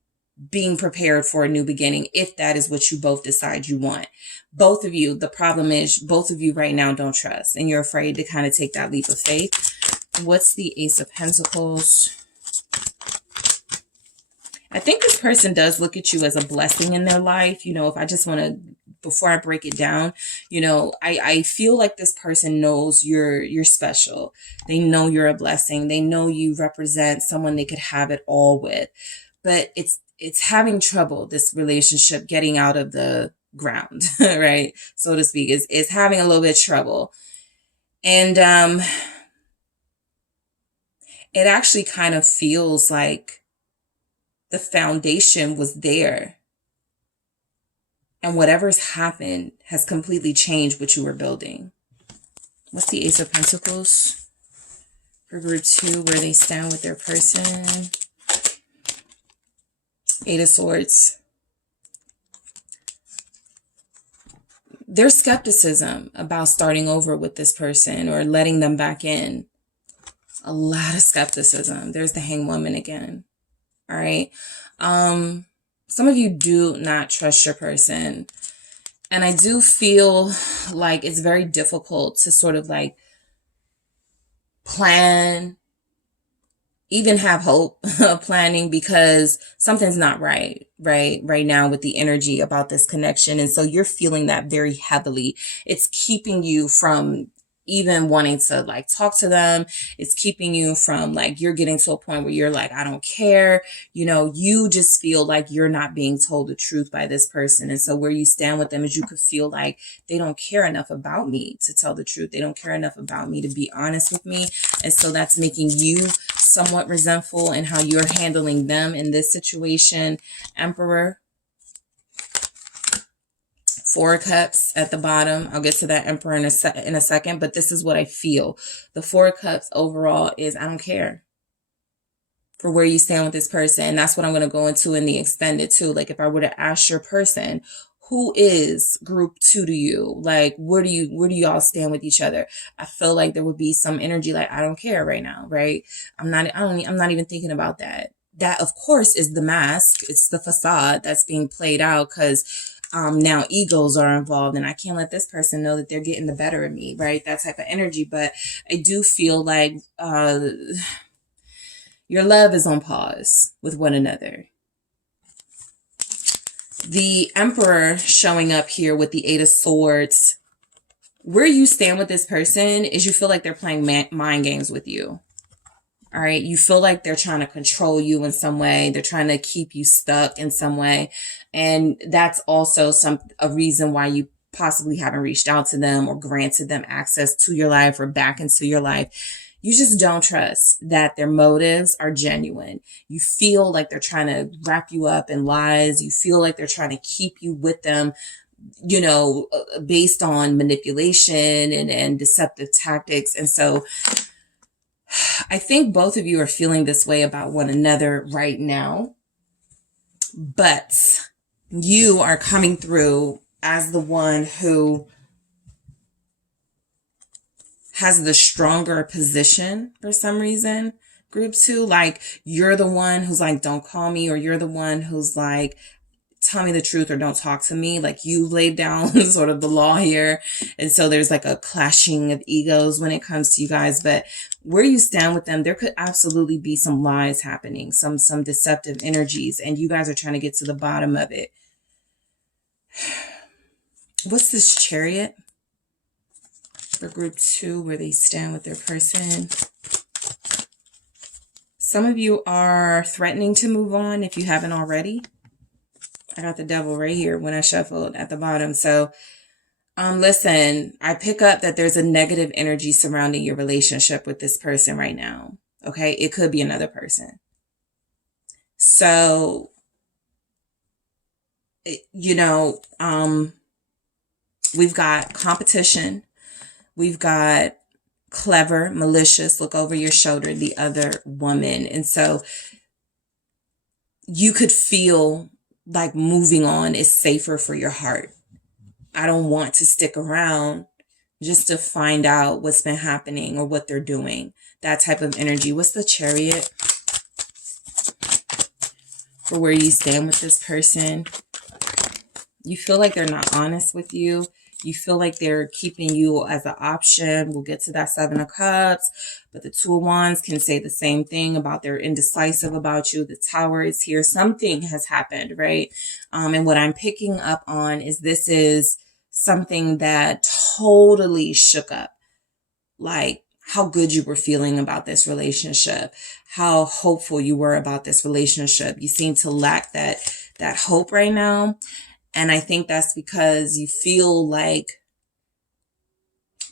being prepared for a new beginning, if that is what you both decide you want. Both of you, the problem is both of you right now don't trust and you're afraid to kind of take that leap of faith. What's the Ace of Pentacles? I think this person does look at you as a blessing in their life. You know, if I just want to, before I break it down, you know, I feel like this person knows you're special. They know you're a blessing. They know you represent someone they could have it all with. But it's having trouble, this relationship getting out of the ground, right? So to speak, is having a little bit of trouble. And it actually kind of feels like the foundation was there. And whatever's happened has completely changed what you were building. What's the Ace of Pentacles for group 2, where they stand with their person? Eight of Swords. There's skepticism about starting over with this person or letting them back in. A lot of skepticism. There's the Hanged Woman again. All right. Some of you do not trust your person. And I do feel like it's very difficult to sort of like plan, even have hope of planning, because something's not right now with the energy about this connection. And so you're feeling that very heavily. It's keeping you from even wanting to like talk to them. It's keeping you from like, you're getting to a point where you're like, I don't care. You know, you just feel like you're not being told the truth by this person. And so where you stand with them is you could feel like they don't care enough about me to tell the truth. They don't care enough about me to be honest with me. And so that's making you somewhat resentful in how you're handling them in this situation. Emperor. Four of Cups at the bottom. I'll get to that Emperor in a second, but this is what I feel. The Four of Cups overall is I don't care for where you stand with this person. And that's what I'm going to go into in the extended too. Like if I were to ask your person, who is group 2 to you? Like, where do y'all stand with each other? I feel like there would be some energy like, I don't care right now, right? I'm not even thinking about that. That of course is the mask. It's the facade that's being played out because now egos are involved and I can't let this person know that they're getting the better of me, right? That type of energy. But I do feel like your love is on pause with one another. The Emperor showing up here with the Eight of Swords. Where you stand with this person is you feel like they're playing mind games with you. All right. You feel like they're trying to control you in some way. They're trying to keep you stuck in some way. And that's also a reason why you possibly haven't reached out to them or granted them access to your life or back into your life. You just don't trust that their motives are genuine. You feel like they're trying to wrap you up in lies. You feel like they're trying to keep you with them, you know, based on manipulation and deceptive tactics. And so I think both of you are feeling this way about one another right now, but you are coming through as the one who has the stronger position for some reason. Group 2, like you're the one who's like, don't call me, or you're the one who's like, tell me the truth or don't talk to me. Like you laid down sort of the law here. And so there's like a clashing of egos when it comes to you guys. But where you stand with them, there could absolutely be some lies happening, some deceptive energies, and you guys are trying to get to the bottom of it. What's this Chariot for group 2, where they stand with their person? Some of you are threatening to move on if you haven't already. I got the Devil right here when I shuffled at the bottom. So, listen, I pick up that there's a negative energy surrounding your relationship with this person right now. Okay. It could be another person. So, you know, we've got competition. We've got clever, malicious, look over your shoulder, the other woman. And so you could feel like moving on is safer for your heart. I don't want to stick around just to find out what's been happening or what they're doing. That type of energy. What's the Chariot for where you stand with this person? You feel like they're not honest with you. You feel like they're keeping you as an option. We'll get to that Seven of Cups. But the Two of Wands can say the same thing about they're indecisive about you. The Tower is here. Something has happened, right? And what I'm picking up on is this is something that totally shook up. Like how good you were feeling about this relationship. How hopeful you were about this relationship. You seem to lack that hope right now. And I think that's because you feel like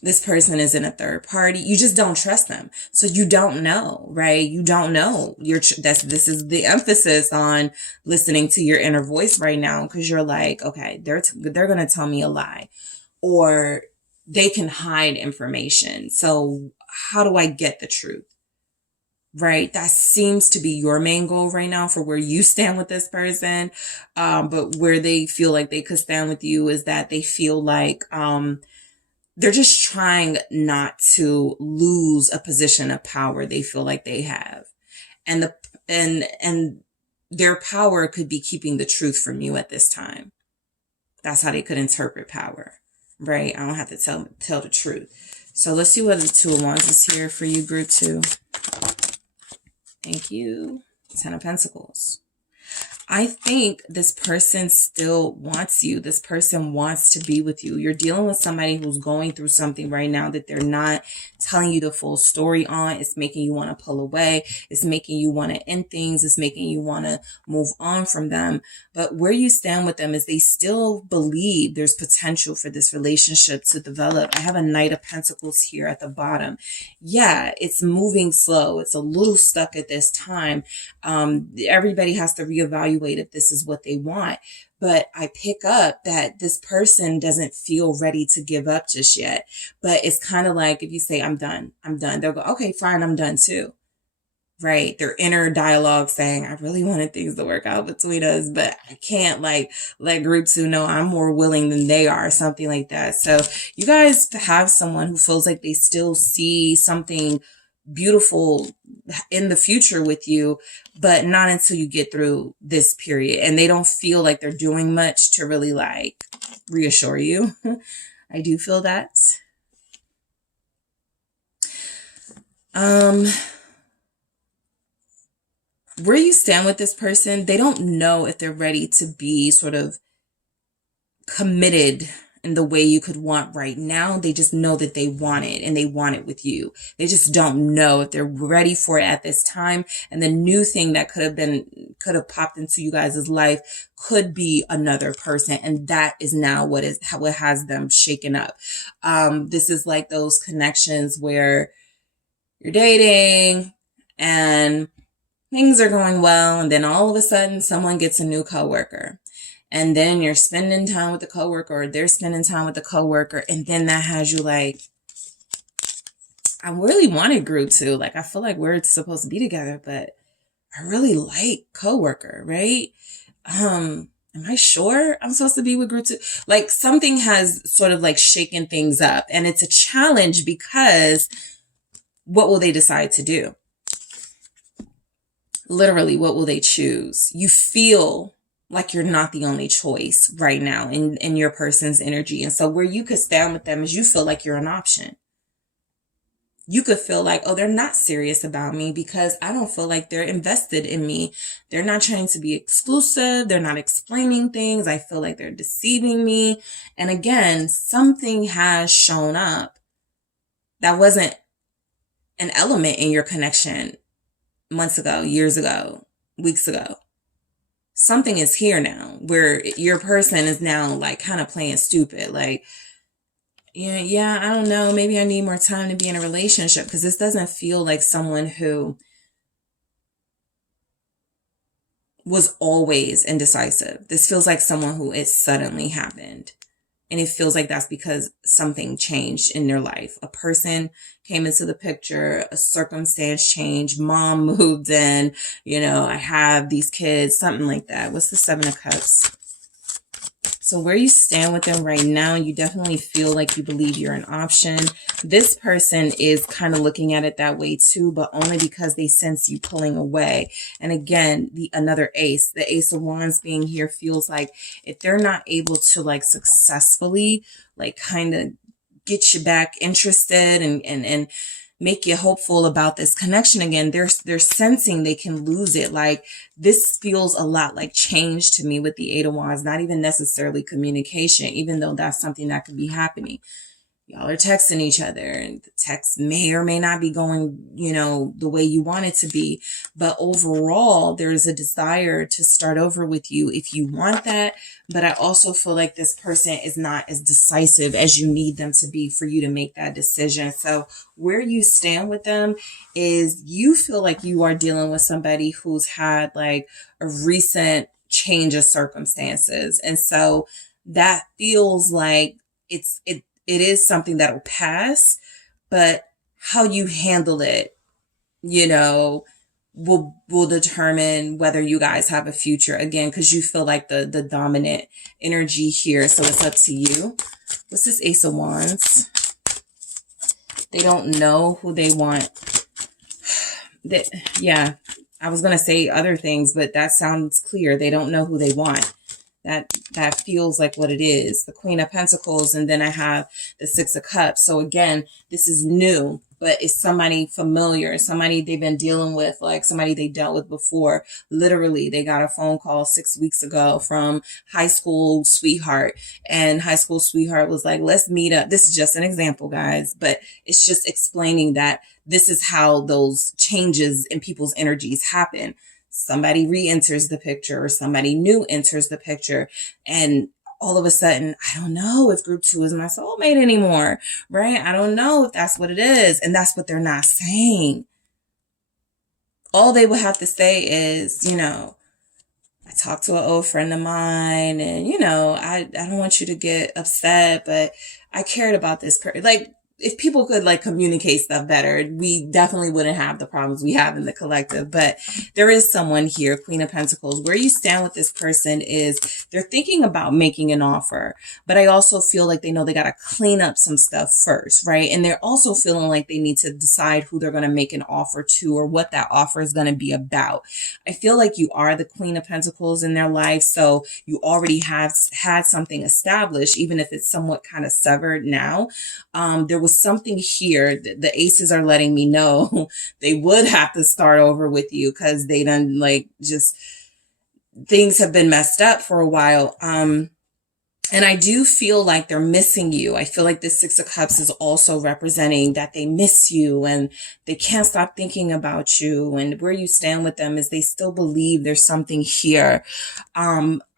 this person is in a third party. You just don't trust them. So you don't know, right? You don't know. This is the emphasis on listening to your inner voice right now. Because you're like, okay, they're going to tell me a lie, or they can hide information. So how do I get the truth? Right? That seems to be your main goal right now for where you stand with this person. But where they feel like they could stand with you is that they feel like they're just trying not to lose a position of power they feel like they have. And their power could be keeping the truth from you at this time. That's how they could interpret power. Right? I don't have to tell the truth. So let's see what the Two of Wands is here for you, group 2. Thank you. 10 of Pentacles. I think this person still wants you. This person wants to be with you. You're dealing with somebody who's going through something right now that they're not telling you the full story on. It's making you want to pull away. It's making you want to end things. It's making you want to move on from them. But where you stand with them is they still believe there's potential for this relationship to develop. I have a Knight of Pentacles here at the bottom. Yeah, it's moving slow. It's a little stuck at this time. Everybody has to reevaluate if this is what they want. But I pick up that this person doesn't feel ready to give up just yet. But it's kind of like if you say, I'm done. They'll go, okay, fine, I'm done too. Right? Their inner dialogue saying, I really wanted things to work out between us, but I can't let group 2 know I'm more willing than they are, something like that. So you guys have someone who feels like they still see something beautiful in the future with you, but not until you get through this period. And they don't feel like they're doing much to really reassure you. I do feel that. Where you stand with this person, they don't know if they're ready to be sort of committed in the way you could want right now. They just know that they want it and they want it with you. They just don't know if they're ready for it at this time. And the new thing that could have popped into you guys' life could be another person. And that is now what has them shaken up. This is like those connections where you're dating and things are going well. And then all of a sudden someone gets a new coworker. And then you're spending time with the coworker, or they're spending time with the coworker. And then that has you like, I really wanted group 2. I feel like we're supposed to be together, but I really like coworker, right? Am I sure I'm supposed to be with group 2? Something has sort of shaken things up, and it's a challenge because what will they decide to do? Literally, what will they choose? You feel like you're not the only choice right now in your person's energy. And so where you could stand with them is you feel like you're an option. You could feel like, oh, they're not serious about me because I don't feel like they're invested in me. They're not trying to be exclusive. They're not explaining things. I feel like they're deceiving me. And again, something has shown up that wasn't an element in your connection months ago, years ago, weeks ago. Something is here now where your person is now kind of playing stupid. Yeah, I don't know. Maybe I need more time to be in a relationship, because this doesn't feel like someone who was always indecisive. This feels like someone who it suddenly happened. And it feels like that's because something changed in their life. A person came into the picture, a circumstance changed, mom moved in, I have these kids, something like that. What's the Seven of Cups? So where you stand with them right now, you definitely feel like you believe you're an option. This person is kind of looking at it that way too, but only because they sense you pulling away. And again, another ace, the Ace of Wands being here feels like if they're not able to like successfully like kind of get you back interested and make you hopeful about this connection again, they're sensing they can lose it. Like this feels a lot like change to me with the Eight of Wands, not even necessarily communication, even though that's something that could be happening. Y'all are texting each other and the text may or may not be going, the way you want it to be. But overall, there's a desire to start over with you if you want that. But I also feel like this person is not as decisive as you need them to be for you to make that decision. So where you stand with them is you feel like you are dealing with somebody who's had like a recent change of circumstances. And so that feels like it is something that'll pass, but how you handle it, will determine whether you guys have a future again, because you feel like the dominant energy here. So it's up to you. What's this Ace of Wands? They don't know who they want. Yeah, I was going to say other things, but that sounds clear. They don't know who they want. That feels like what it is. The Queen of Pentacles, and then I have the Six of Cups. So again, this is new, but it's somebody familiar, somebody they've been dealing with, like somebody they dealt with before. Literally, they got a phone call 6 weeks ago from high school sweetheart, and high school sweetheart was like, let's meet up. This is just an example, guys, but it's just explaining that this is how those changes in people's energies happen. Somebody re-enters the picture or somebody new enters the picture. And all of a sudden, I don't know if group 2 is my soulmate anymore, right? I don't know if that's what it is. And that's what they're not saying. All they would have to say is, I talked to an old friend of mine and, I don't want you to get upset, but I cared about this person. Like, if people could like communicate stuff better, we definitely wouldn't have the problems we have in the collective. But there is someone here, Queen of Pentacles. Where you stand with this person is they're thinking about making an offer, but I also feel like they know they got to clean up some stuff first, right? And they're also feeling like they need to decide who they're going to make an offer to or what that offer is going to be about. I feel like you are the Queen of Pentacles in their life, so you already have had something established, even if it's somewhat kind of severed now. There was something here. The aces are letting me know they would have to start over with you because they done like just things have been messed up for a while. And I do feel like they're missing you. I feel like this Six of Cups is also representing that they miss you and they can't stop thinking about you. And where you stand with them is they still believe there's something here.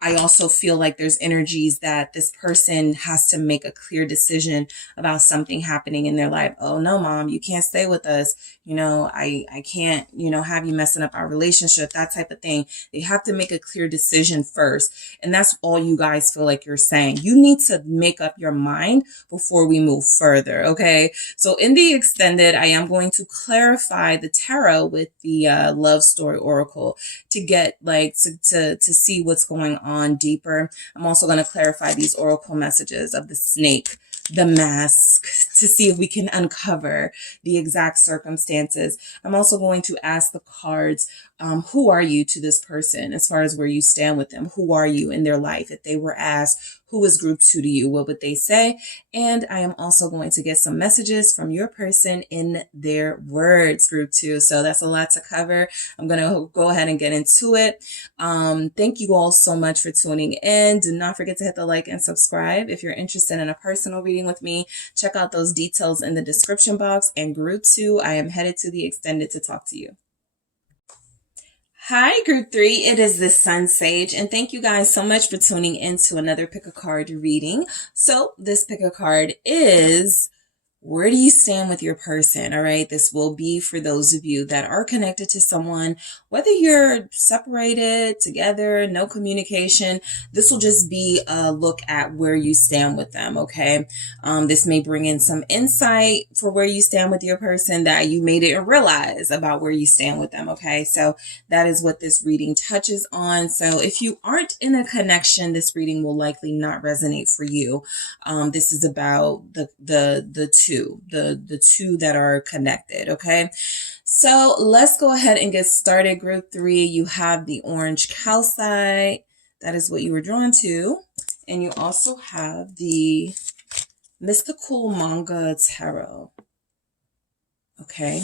I also feel like there's energies that this person has to make a clear decision about something happening in their life. Oh no, mom, you can't stay with us. I can't, have you messing up our relationship, that type of thing. They have to make a clear decision first. And that's all you guys feel like you're saying. You need to make up your mind before we move further. Okay. So in the extended, I am going to clarify the tarot with the love story oracle to get like to see what's going on deeper. I'm also going to clarify these oracle messages of the snake, the mask, to see if we can uncover the exact circumstances. I'm also going to ask the cards, who are you to this person as far as where you stand with them? Who are you in their life? If they were asked, who is group 2 to you? What would they say? And I am also going to get some messages from your person in their words, group 2. So that's a lot to cover. I'm going to go ahead and get into it. Thank you all so much for tuning in. Do not forget to hit the like and subscribe. If you're interested in a personal reading with me, check out those details in the description box. And group 2, I am headed to the extended to talk to you. Hi, group 3. It is the SunSage, and thank you guys so much for tuning in to another pick a card reading. So this pick a card is Where do you stand with your person? All right. This will be for those of you that are connected to someone, whether you're separated, together, no communication. This will just be a look at where you stand with them. Okay. This may bring in some insight for where you stand with your person that you may didn't realize about where you stand with them. Okay. So that is what this reading touches on. So if you aren't in a connection, this reading will likely not resonate for you. This is about the two that are connected. Okay. So let's go ahead and get started. Group 3, you have the orange calcite. That is what you were drawn to. And you also have the mystical manga tarot. Okay.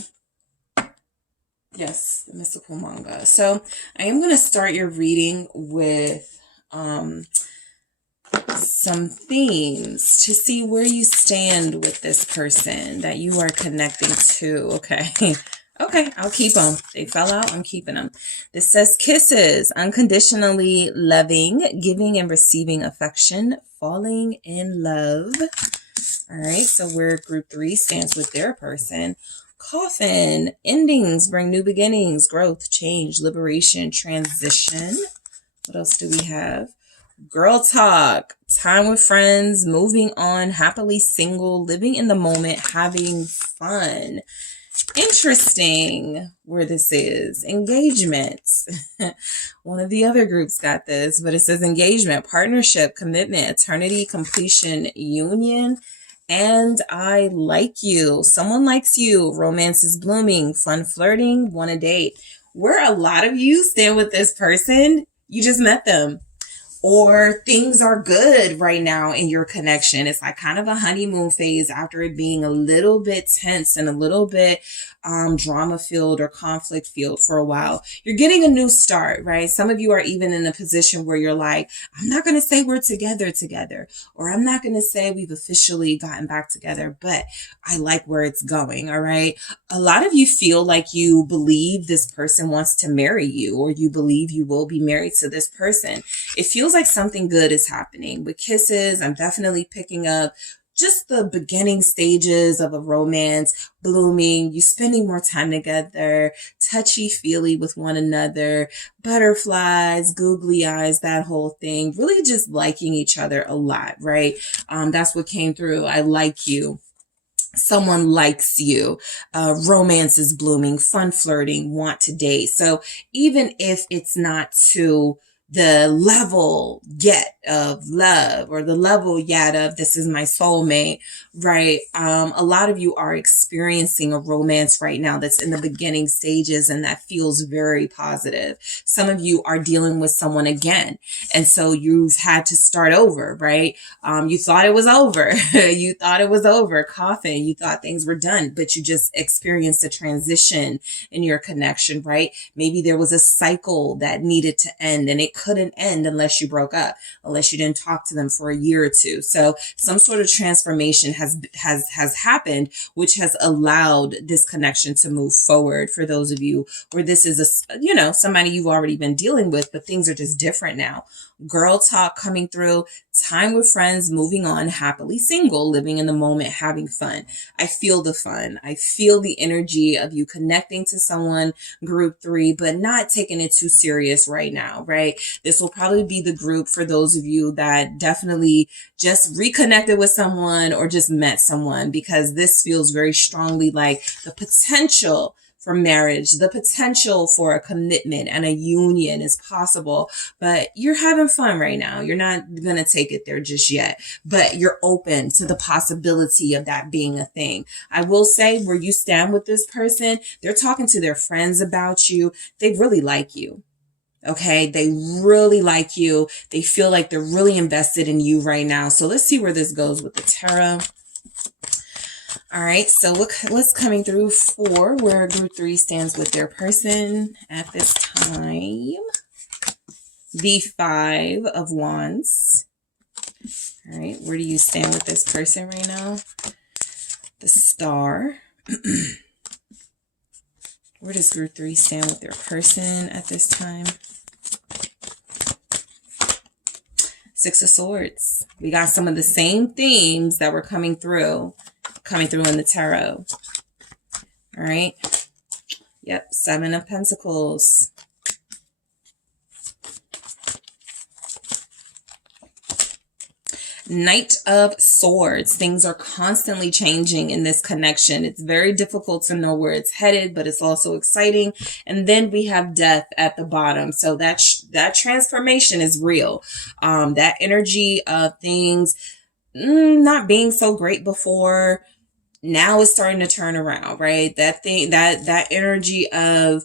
Yes, the mystical manga. So I am going to start your reading with some themes to see where you stand with this person that you are connecting to. Okay. Okay, I'll keep them. They fell out. I'm keeping them. This says kisses, unconditionally loving, giving and receiving affection, falling in love. All right. So where group 3 stands with their person. Coffin, endings bring new beginnings, growth, change, liberation, transition. What else do we have? Girl talk, time with friends, moving on, happily single, living in the moment, having fun. Interesting where this is. Engagement. One of the other groups got this, but it says engagement, partnership, commitment, eternity, completion, union, and I like you. Someone likes you. Romance is blooming, fun flirting, want to date. Where a lot of you stand with this person, you just met them. Or things are good right now in your connection. It's like kind of a honeymoon phase after it being a little bit tense and a little bit drama filled or conflict filled for a while. You're getting a new start, right? Some of you are even in a position where you're like, I'm not going to say we're together, or I'm not going to say we've officially gotten back together, but I like where it's going. All right. A lot of you feel like you believe this person wants to marry you, or you believe you will be married to this person. It feels like something good is happening with kisses. I'm definitely picking up just the beginning stages of a romance blooming, you spending more time together, touchy-feely with one another, butterflies, googly eyes, that whole thing, really just liking each other a lot, right? That's what came through. I like you. Someone likes you, romance is blooming, fun flirting, want to date. So even if it's not to the level yet of love, or the level yet of this is my soulmate, right? A lot of you are experiencing a romance right now that's in the beginning stages, and that feels very positive. Some of you are dealing with someone again, and so you've had to start over, right? You thought it was over. You thought it was over. Coffin. You thought things were done, but you just experienced a transition in your connection, right? Maybe there was a cycle that needed to end, and it couldn't end unless you broke up, unless you didn't talk to them for a year or two. So some sort of transformation has happened, which has allowed this connection to move forward. For those of you where this is somebody you've already been dealing with, but things are just different now. Girl talk coming through, time with friends, moving on, happily single, living in the moment, having fun. I feel the fun. I feel the energy of you connecting to someone, group 3, but not taking it too serious right now, right? This will probably be the group for those of you that definitely just reconnected with someone or just met someone, because this feels very strongly like the potential for marriage, the potential for a commitment and a union is possible, but you're having fun right now. You're not going to take it there just yet, but you're open to the possibility of that being a thing. I will say where you stand with this person, they're talking to their friends about you. They really like you. Okay. They really like you. They feel like they're really invested in you right now. So let's see where this goes with the tarot. All right, so what's coming through for where group 3 stands with their person at this time? The 5 of Wands. All right, where do you stand with this person right now? The Star. Where does group 3 stand with their person at this time? Six of Swords. We got some of the same themes that were coming through. coming through in the tarot. All right. Yep. 7 of Pentacles. Knight of Swords. Things are constantly changing in this connection. It's very difficult to know where it's headed, but it's also exciting. And then we have Death at the bottom. So that transformation is real. That energy of things not being so great before, now is starting to turn around, right? That energy of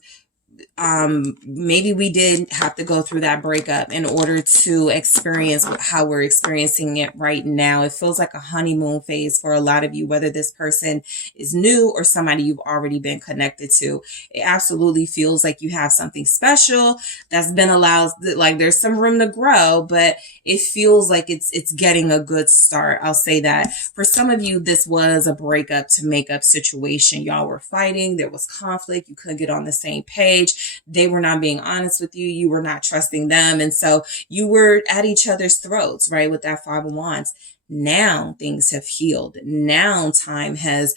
maybe we did have to go through that breakup in order to experience how we're experiencing it right now. It feels like a honeymoon phase for a lot of you, whether this person is new or somebody you've already been connected to. It absolutely feels like you have something special that's been allowed, like there's some room to grow, but it feels like it's getting a good start. I'll say that. For some of you, this was a breakup to make up situation. Y'all were fighting. There was conflict. You couldn't get on the same page. They were not being honest with you. You were not trusting them. And so you were at each other's throats, right? With that 5 of Wands. Now things have healed. Now time has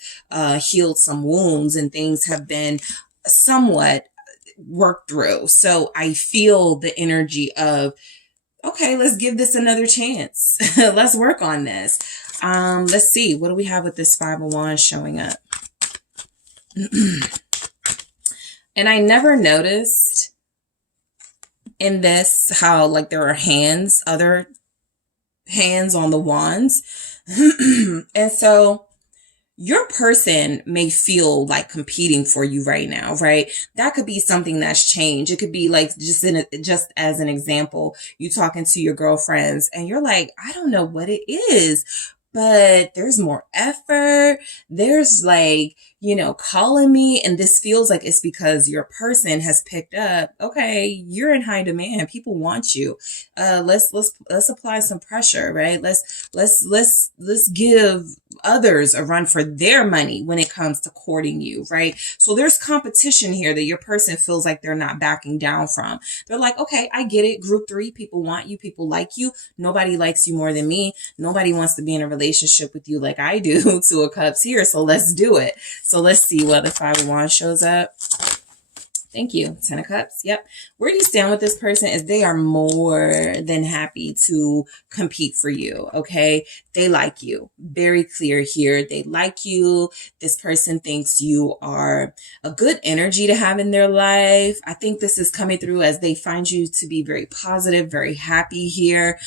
healed some wounds and things have been somewhat worked through. So I feel the energy of, okay, let's give this another chance. Let's work on this. Let's see. What do we have with this 5 of Wands showing up? And I never noticed in this how like there are hands, other hands on the wands. And so your person may feel like competing for you right now, right? That could be something that's changed. It could be like just as an example, you talking to your girlfriends and you're like, I don't know what it is, but there's more effort. There's like, calling me. And this feels like it's because your person has picked up, okay, you're in high demand. People want you. Let's apply some pressure, right? Let's give others a run for their money when it comes to courting you, right? So there's competition here that your person feels like they're not backing down from. They're like, okay, I get it. Group 3, people want you. People like you. Nobody likes you more than me. Nobody wants to be in a relationship with you like I do. 2 of Cups here. So let's do it. So let's see what the 5 of Wands shows up. Thank you. 10 of Cups. Yep. Where do you stand with this person is they are more than happy to compete for you. Okay. They like you. Very clear here. They like you. This person thinks you are a good energy to have in their life. I think this is coming through as they find you to be very positive, very happy here.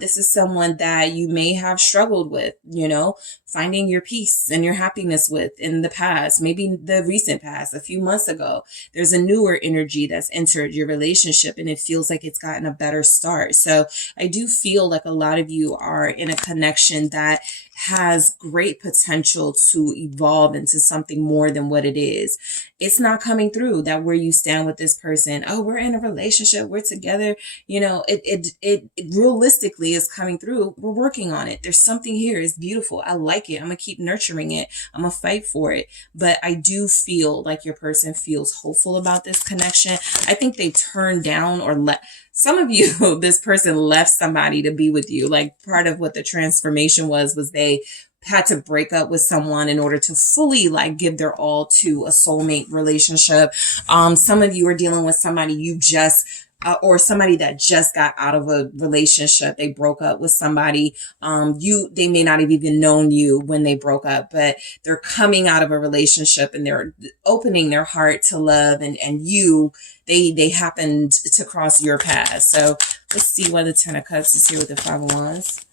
This is someone that you may have struggled with, finding your peace and your happiness with in the past, maybe the recent past, a few months ago. There's a newer energy that's entered your relationship and it feels like it's gotten a better start. So I do feel like a lot of you are in a connection that has great potential to evolve into something more than what it is. It's not coming through that where you stand with this person. Oh, we're in a relationship. We're together. It realistically is coming through. We're working on it. There's something here. It's beautiful. I like it. I'm going to keep nurturing it. I'm going to fight for it. But I do feel like your person feels hopeful about this connection. I think they turned down or some of you, this person left somebody to be with you. Like part of what the transformation was they had to break up with someone in order to fully like give their all to a soulmate relationship. Some of you are dealing with somebody you just or somebody that just got out of a relationship. They broke up with somebody. They may not have even known you when they broke up, but they're coming out of a relationship and they're opening their heart to love and they happened to cross your path. So let's see what the 10 of Cups is here with the 5 of Wands.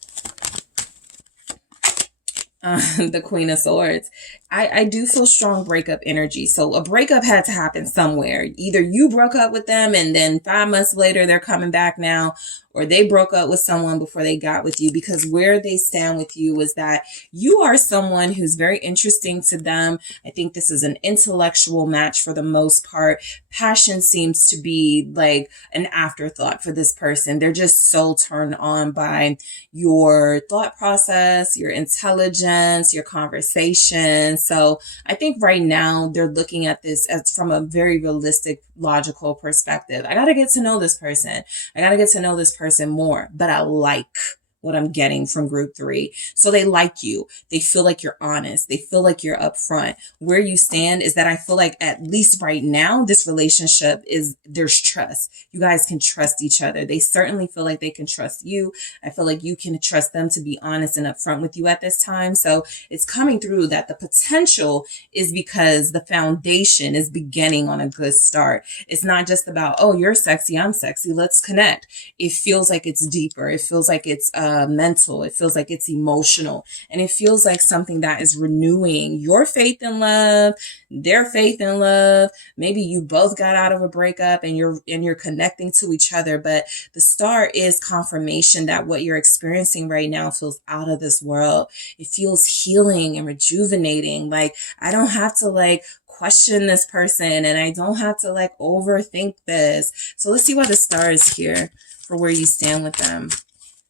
The Queen of Swords. I do feel strong breakup energy. So a breakup had to happen somewhere. Either you broke up with them and then 5 months later they're coming back now, or they broke up with someone before they got with you, because where they stand with you is that you are someone who's very interesting to them. I think this is an intellectual match for the most part. Passion seems to be like an afterthought for this person. They're just so turned on by your thought process, your intelligence, your conversation. So I think right now they're looking at this as from a very realistic, logical perspective. I got to get to know this person. I got to get to know this person more, but I like what I'm getting from group 3. So they like you. They feel like you're honest. They feel like you're upfront. Where you stand is that I feel like at least right now, this relationship there's trust. You guys can trust each other. They certainly feel like they can trust you. I feel like you can trust them to be honest and upfront with you at this time. So it's coming through that the potential is because the foundation is beginning on a good start. It's not just about, oh, you're sexy, I'm sexy, let's connect. It feels like it's deeper. It feels like it's mental. It feels like it's emotional. And it feels like something that is renewing your faith in love, their faith in love. Maybe you both got out of a breakup and you're connecting to each other. But the star is confirmation that what you're experiencing right now feels out of this world. It feels healing and rejuvenating. Like, I don't have to question this person, and I don't have to overthink this. So let's see why the star is here for where you stand with them.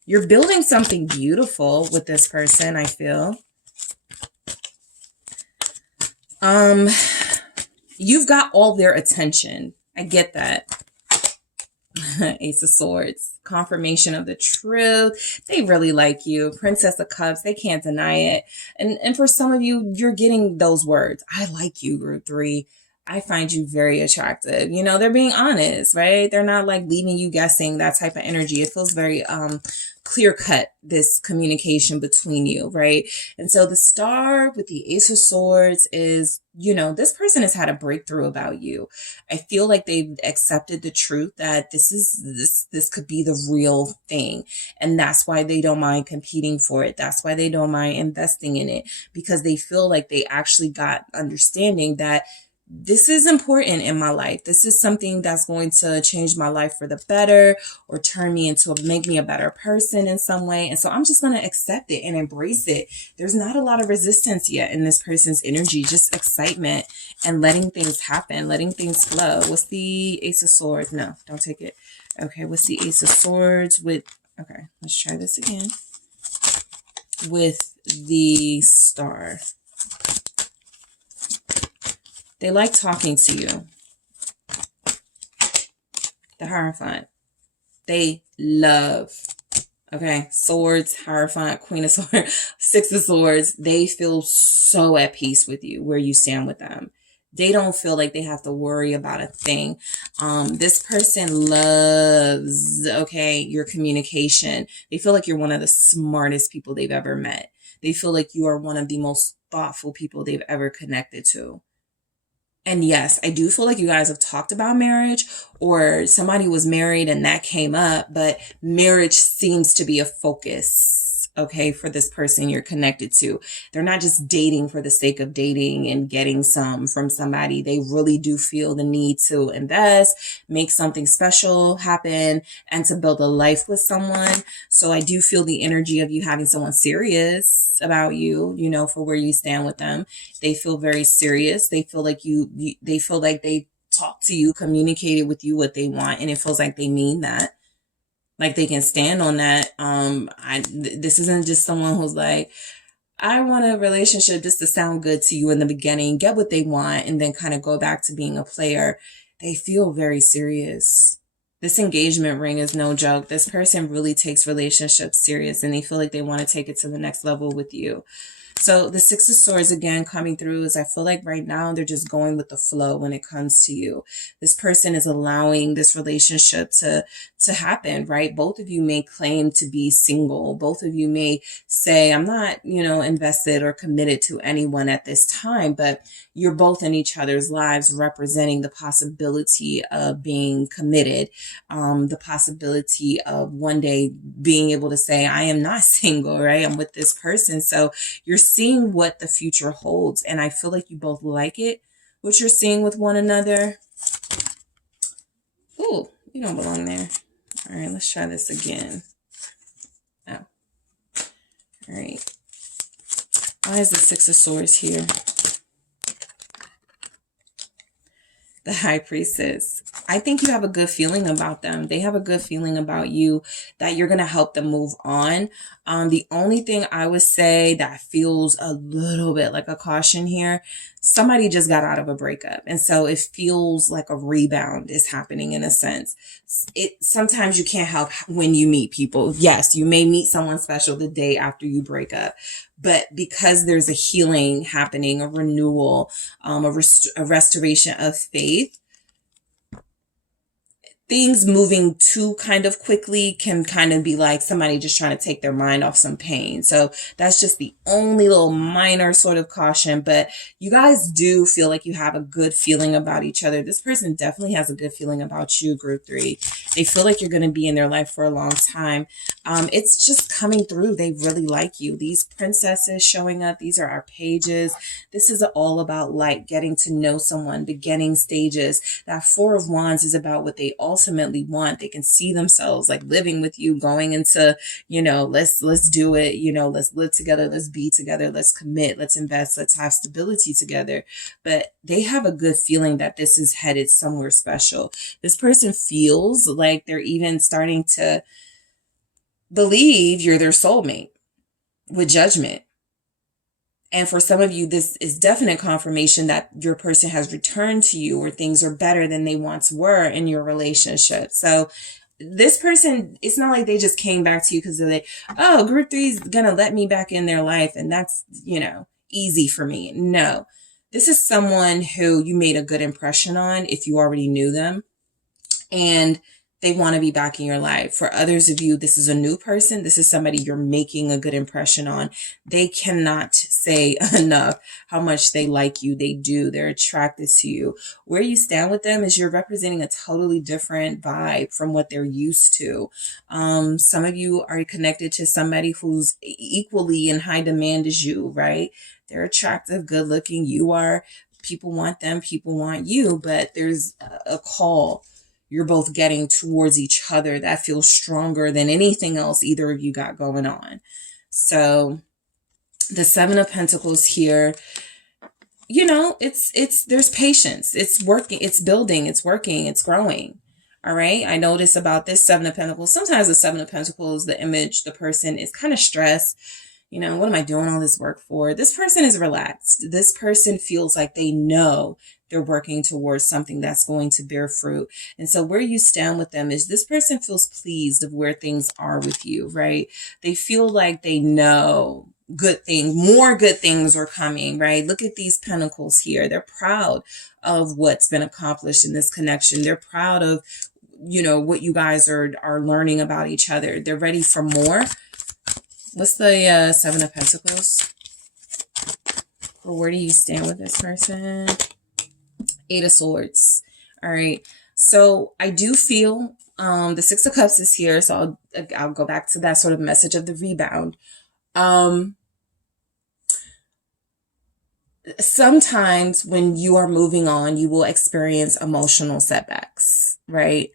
You're building something beautiful with this person, I feel. You've got all their attention. I get that. Ace of Swords, confirmation of the truth. They really like you. Princess of Cups, they can't deny it. And for some of you, you're getting those words. I like you, group 3. I find you very attractive. You know, they're being honest, right? They're not leaving you guessing, that type of energy. It feels very clear cut, this communication between you, right? And so the star with the Ace of Swords is, this person has had a breakthrough about you. I feel like they've accepted the truth that this could be the real thing. And that's why they don't mind competing for it. That's why they don't mind investing in it, because they feel like they actually got understanding that this is important in my life. This is something that's going to change my life for the better, or make me a better person in some way. And so I'm just going to accept it and embrace it. There's not a lot of resistance yet in this person's energy, just excitement and letting things happen, letting things flow. What's the Ace of Swords? No, don't take it. Okay, what's the Ace of Swords okay, let's try this again. With the star. They like talking to you. The Hierophant. They love. Okay. Swords, Hierophant, Queen of Swords, Six of Swords. They feel so at peace with you where you stand with them. They don't feel like they have to worry about a thing. This person loves, your communication. They feel like you're one of the smartest people they've ever met. They feel like you are one of the most thoughtful people they've ever connected to. And yes, I do feel like you guys have talked about marriage, or somebody was married and that came up, but marriage seems to be a focus, for this person you're connected to. They're not just dating for the sake of dating and getting some from somebody. They really do feel the need to invest, make something special happen, and to build a life with someone. So I do feel the energy of you having someone serious about you, for where you stand with them. They feel very serious. They feel like they feel like they talk to you, communicated with you what they want, and it feels like they mean that. Like they can stand on that. This isn't just someone who's like, I want a relationship just to sound good to you in the beginning, get what they want, and then kind of go back to being a player. They feel very serious. This engagement ring is no joke. This person really takes relationships serious, and they feel like they want to take it to the next level with you. So the Six of Swords again coming through is I feel like right now they're just going with the flow when it comes to you. This person is allowing this relationship to happen, right? Both of you may claim to be single. Both of you may say, I'm not, invested or committed to anyone at this time, but you're both in each other's lives representing the possibility of being committed, the possibility of one day being able to say, I am not single, right? I'm with this person. So you're seeing what the future holds. And I feel like you both like it, what you're seeing with one another. Ooh, you don't belong there. All right, let's try this again. Oh, all right. Why is the Six of Swords here? The High Priestess. I think you have a good feeling about them. They have a good feeling about you, that you're going to help them move on. The only thing I would say that feels a little bit like a caution here, somebody just got out of a breakup. And so it feels like a rebound is happening in a sense. Sometimes you can't help when you meet people. Yes, you may meet someone special the day after you break up, but because there's a healing happening, a renewal, a restoration of faith, things moving too kind of quickly can kind of be like somebody just trying to take their mind off some pain. So that's just the only little minor sort of caution. But you guys do feel like you have a good feeling about each other. This person definitely has a good feeling about you, group 3. They feel like you're going to be in their life for a long time. It's just coming through. They really like you. These princesses showing up. These are our pages. This is all about light, getting to know someone, beginning stages. That 4 of Wands is about what they ultimately want. They can see themselves like living with you, going into, let's do it. Let's live together. Let's be together. Let's commit. Let's invest. Let's have stability together. But they have a good feeling that this is headed somewhere special. This person feels like they're even starting to believe you're their soulmate with judgment. And for some of you, this is definite confirmation that your person has returned to you, or things are better than they once were in your relationship. So this person, it's not like they just came back to you because they're like, oh, group 3 is going to let me back in their life, and that's, easy for me. No, this is someone who you made a good impression on if you already knew them, and they want to be back in your life. For others of you, this is a new person. This is somebody you're making a good impression on. They cannot say enough how much they like you. They do. They're attracted to you. Where you stand with them is you're representing a totally different vibe from what they're used to. Some of you are connected to somebody who's equally in high demand as you, right? They're attractive, good looking. You are. People want them. People want you. But there's a call you're both getting towards each other that feels stronger than anything else either of you got going on. So the 7 of Pentacles here, there's patience. It's working, it's building, it's working, it's growing. All right. I notice about this 7 of Pentacles. Sometimes the 7 of Pentacles, the image, the person is kind of stressed. What am I doing all this work for? This person is relaxed. This person feels like they know they're working towards something that's going to bear fruit. And so where you stand with them is this person feels pleased of where things are with you, right? They feel like they know more good things are coming, right? Look at these pentacles here. They're proud of what's been accomplished in this connection. They're proud of, what you guys are learning about each other. They're ready for more. What's the 7 of Pentacles? Or where do you stand with this person? 8 of Swords. All right. So I do feel the 6 of Cups is here. So I'll go back to that sort of message of the rebound. Sometimes when you are moving on, you will experience emotional setbacks, right?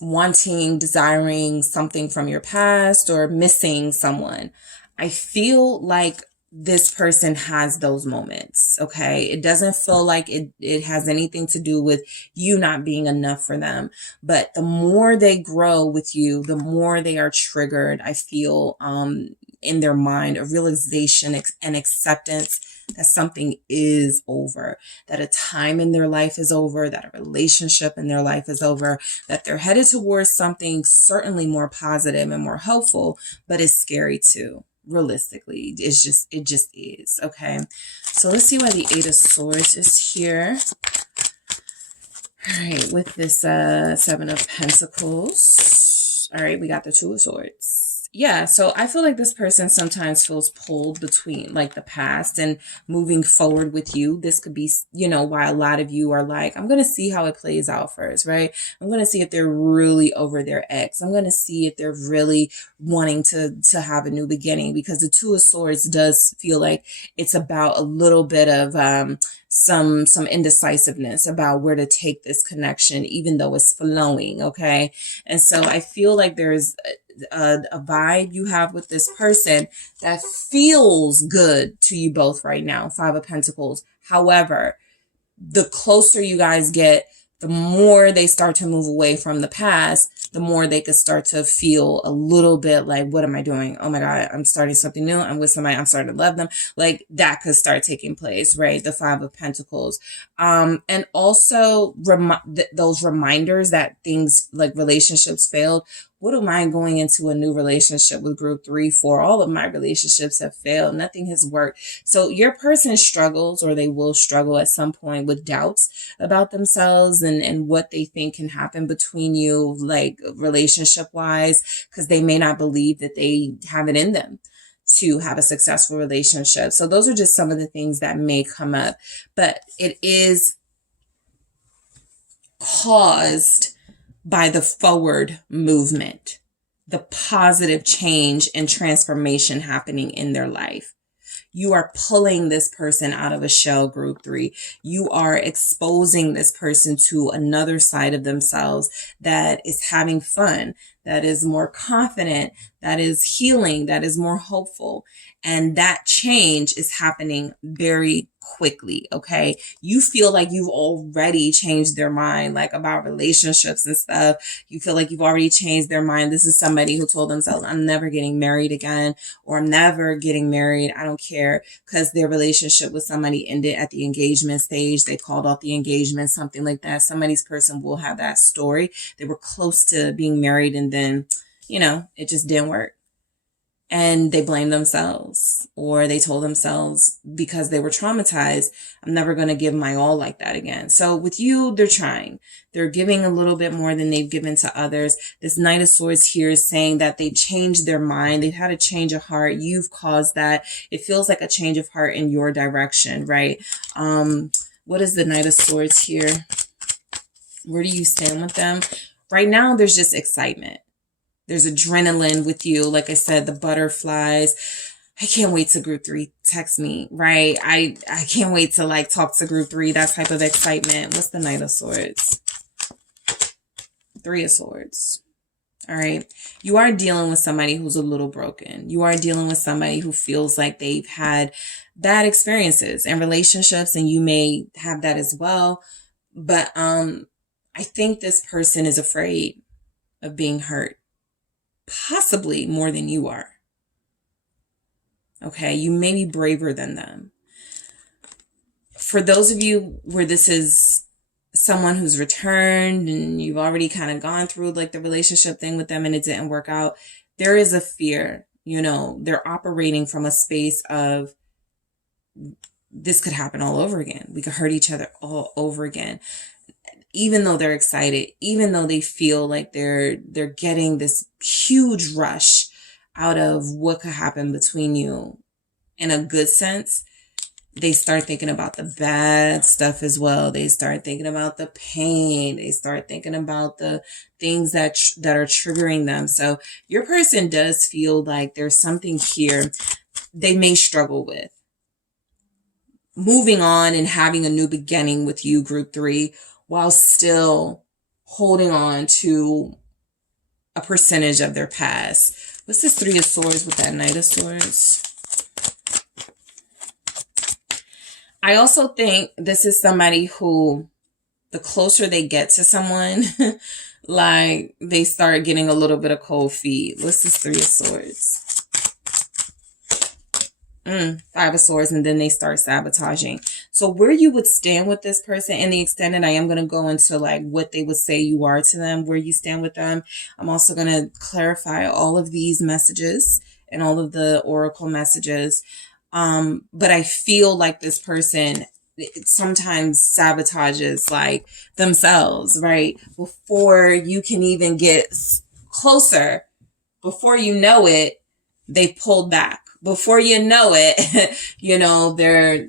Wanting, desiring something from your past or missing someone. I feel like this person has those moments, okay? It doesn't feel like it has anything to do with you not being enough for them. But the more they grow with you, the more they are triggered, I feel, in their mind, a realization and acceptance that something is over, that a time in their life is over, that a relationship in their life is over, that they're headed towards something certainly more positive and more helpful, but it's scary too. Realistically, it just is. Okay, so let's see why the 8 of Swords is here. All right, with this 7 of Pentacles. All right, we got the 2 of Swords. Yeah, so I feel like this person sometimes feels pulled between like the past and moving forward with you. This could be, why a lot of you are like, I'm going to see how it plays out first, right? I'm going to see if they're really over their ex. I'm going to see if they're really wanting to have a new beginning, because the 2 of Swords does feel like it's about a little bit of some indecisiveness about where to take this connection, even though it's flowing. Okay. And so I feel like there's a vibe you have with this person that feels good to you both right now. 5 of Pentacles. However, the closer you guys get, the more they start to move away from the past, the more they could start to feel a little bit like, what am I doing? Oh my God, I'm starting something new. I'm with somebody. I'm starting to love them. Like that could start taking place, right? The Five of Pentacles. And also those reminders that things like relationships failed. What am I going into a new relationship with group 3 for? All of my relationships have failed. Nothing has worked. So your person struggles, or they will struggle at some point with doubts about themselves and what they think can happen between you, like relationship wise, because they may not believe that they have it in them to have a successful relationship. So those are just some of the things that may come up, but it is caused by the forward movement, the positive change and transformation happening in their life. You are pulling this person out of a shell, group 3. You are exposing this person to another side of themselves that is having fun, that is more confident, that is healing, that is more hopeful. And that change is happening very quickly, okay? You feel like you've already changed their mind, like about relationships and stuff. You feel like you've already changed their mind. This is somebody who told themselves, I'm never getting married again, or I'm never getting married. I don't care, because their relationship with somebody ended at the engagement stage. They called off the engagement, something like that. Somebody's person will have that story. They were close to being married and then, it just didn't work. And they blame themselves, or they told themselves because they were traumatized, I'm never going to give my all like that again. So with you, they're trying. They're giving a little bit more than they've given to others. This Knight of Swords here is saying that they changed their mind. They've had a change of heart. You've caused that. It feels like a change of heart in your direction, right? What is the Knight of Swords here? Where do you stand with them? Right now, there's just excitement. There's adrenaline with you. Like I said, the butterflies. I can't wait to group 3 text me, right? I can't wait to like talk to group 3, that type of excitement. What's the Knight of Swords? 3 of Swords. All right. You are dealing with somebody who's a little broken. You are dealing with somebody who feels like they've had bad experiences and relationships, and you may have that as well. But I think this person is afraid of being hurt. Possibly more than you are. Okay, you may be braver than them. For those of you where this is someone who's returned and you've already kind of gone through like the relationship thing with them and it didn't work out, there is a fear. They're operating from a space of this could happen all over again. We could hurt each other all over again. Even though they're excited, even though they feel like they're getting this huge rush out of what could happen between you in a good sense, they start thinking about the bad stuff as well. They start thinking about the pain. They start thinking about the things that are triggering them. So your person does feel like there's something here they may struggle with. Moving on and having a new beginning with you, group 3, while still holding on to a percentage of their past. What's this 3 of Swords with that Knight of Swords? I also think this is somebody who, the closer they get to someone, like they start getting a little bit of cold feet. What's this 3 of Swords? 5 of Swords, and then they start sabotaging. So where you would stand with this person, and the extent that I am going to go into like what they would say you are to them, where you stand with them. I'm also going to clarify all of these messages and all of the oracle messages. But I feel like this person sometimes sabotages like themselves, right? Before you can even get closer, before you know it, they pulled back. Before you know it, they're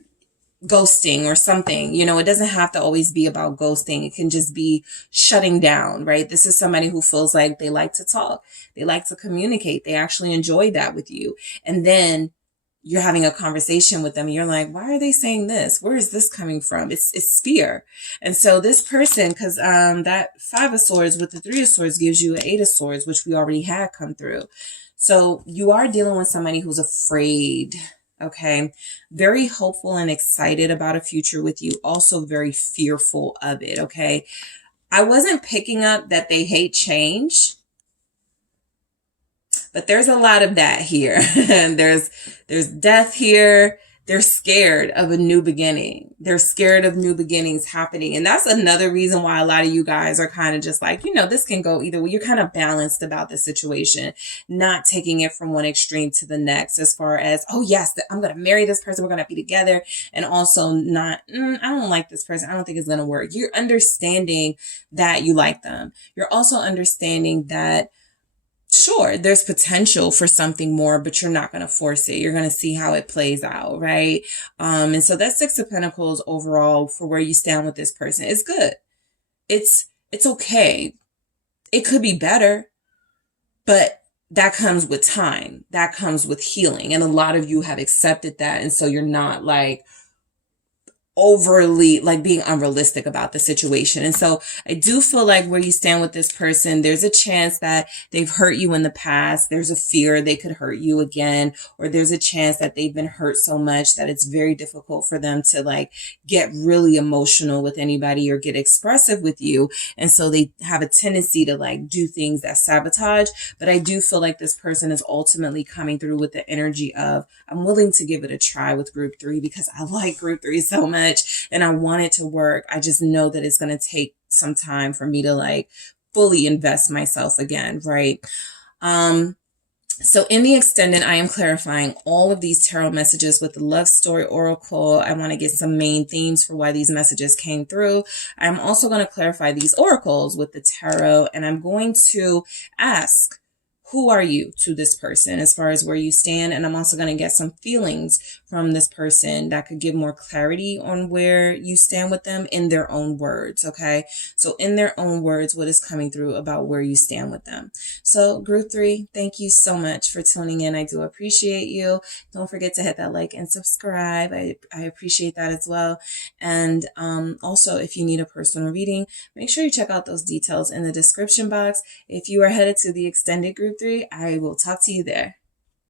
ghosting or something. It doesn't have to always be about ghosting. It can just be shutting down, right? This is somebody who feels like they like to talk. They like to communicate. They actually enjoy that with you. And then you're having a conversation with them and you're like, why are they saying this? Where is this coming from? It's fear. And so this person, because that 5 of Swords with the 3 of Swords gives you an 8 of Swords, which we already had come through. So you are dealing with somebody who's afraid, okay? Very hopeful and excited about a future with you. Also very fearful of it, okay? I wasn't picking up that they hate change, but there's a lot of that here. And there's death here. They're scared of a new beginning. They're scared of new beginnings happening. And that's another reason why a lot of you guys are kind of just like, this can go either way. You're kind of balanced about the situation, not taking it from one extreme to the next as far as, oh yes, I'm going to marry this person. We're going to be together. And also not, I don't like this person. I don't think it's going to work. You're understanding that you like them. You're also understanding that sure, there's potential for something more, but you're not going to force it. You're going to see how it plays out, right? And so that Six of Pentacles overall for where you stand with this person is good. It's okay. It could be better, but that comes with time. That comes with healing. And a lot of you have accepted that. And so you're not like overly like being unrealistic about the situation. And so I do feel like where you stand with this person, there's a chance that they've hurt you in the past. There's a fear they could hurt you again, or there's a chance that they've been hurt so much that it's very difficult for them to like get really emotional with anybody or get expressive with you. And so they have a tendency to like do things that sabotage. But I do feel like this person is ultimately coming through with the energy of, I'm willing to give it a try with group 3 because I like group 3 so much. And I want it to work. I just know that it's going to take some time for me to like fully invest myself again, right? So in the extended, I am clarifying all of these tarot messages with the love story oracle. I want to get some main themes for why these messages came through. I'm also going to clarify these oracles with the tarot, and I'm going to ask, who are you to this person as far as where you stand? And I'm also going to get some feelings from this person that could give more clarity on where you stand with them in their own words. Okay. So in their own words, what is coming through about where you stand with them. So group 3, thank you so much for tuning in. I do appreciate you. Don't forget to hit that like and subscribe. I appreciate that as well. And also, if you need a personal reading, make sure you check out those details in the description box. If you are headed to the extended group 3, I will talk to you there.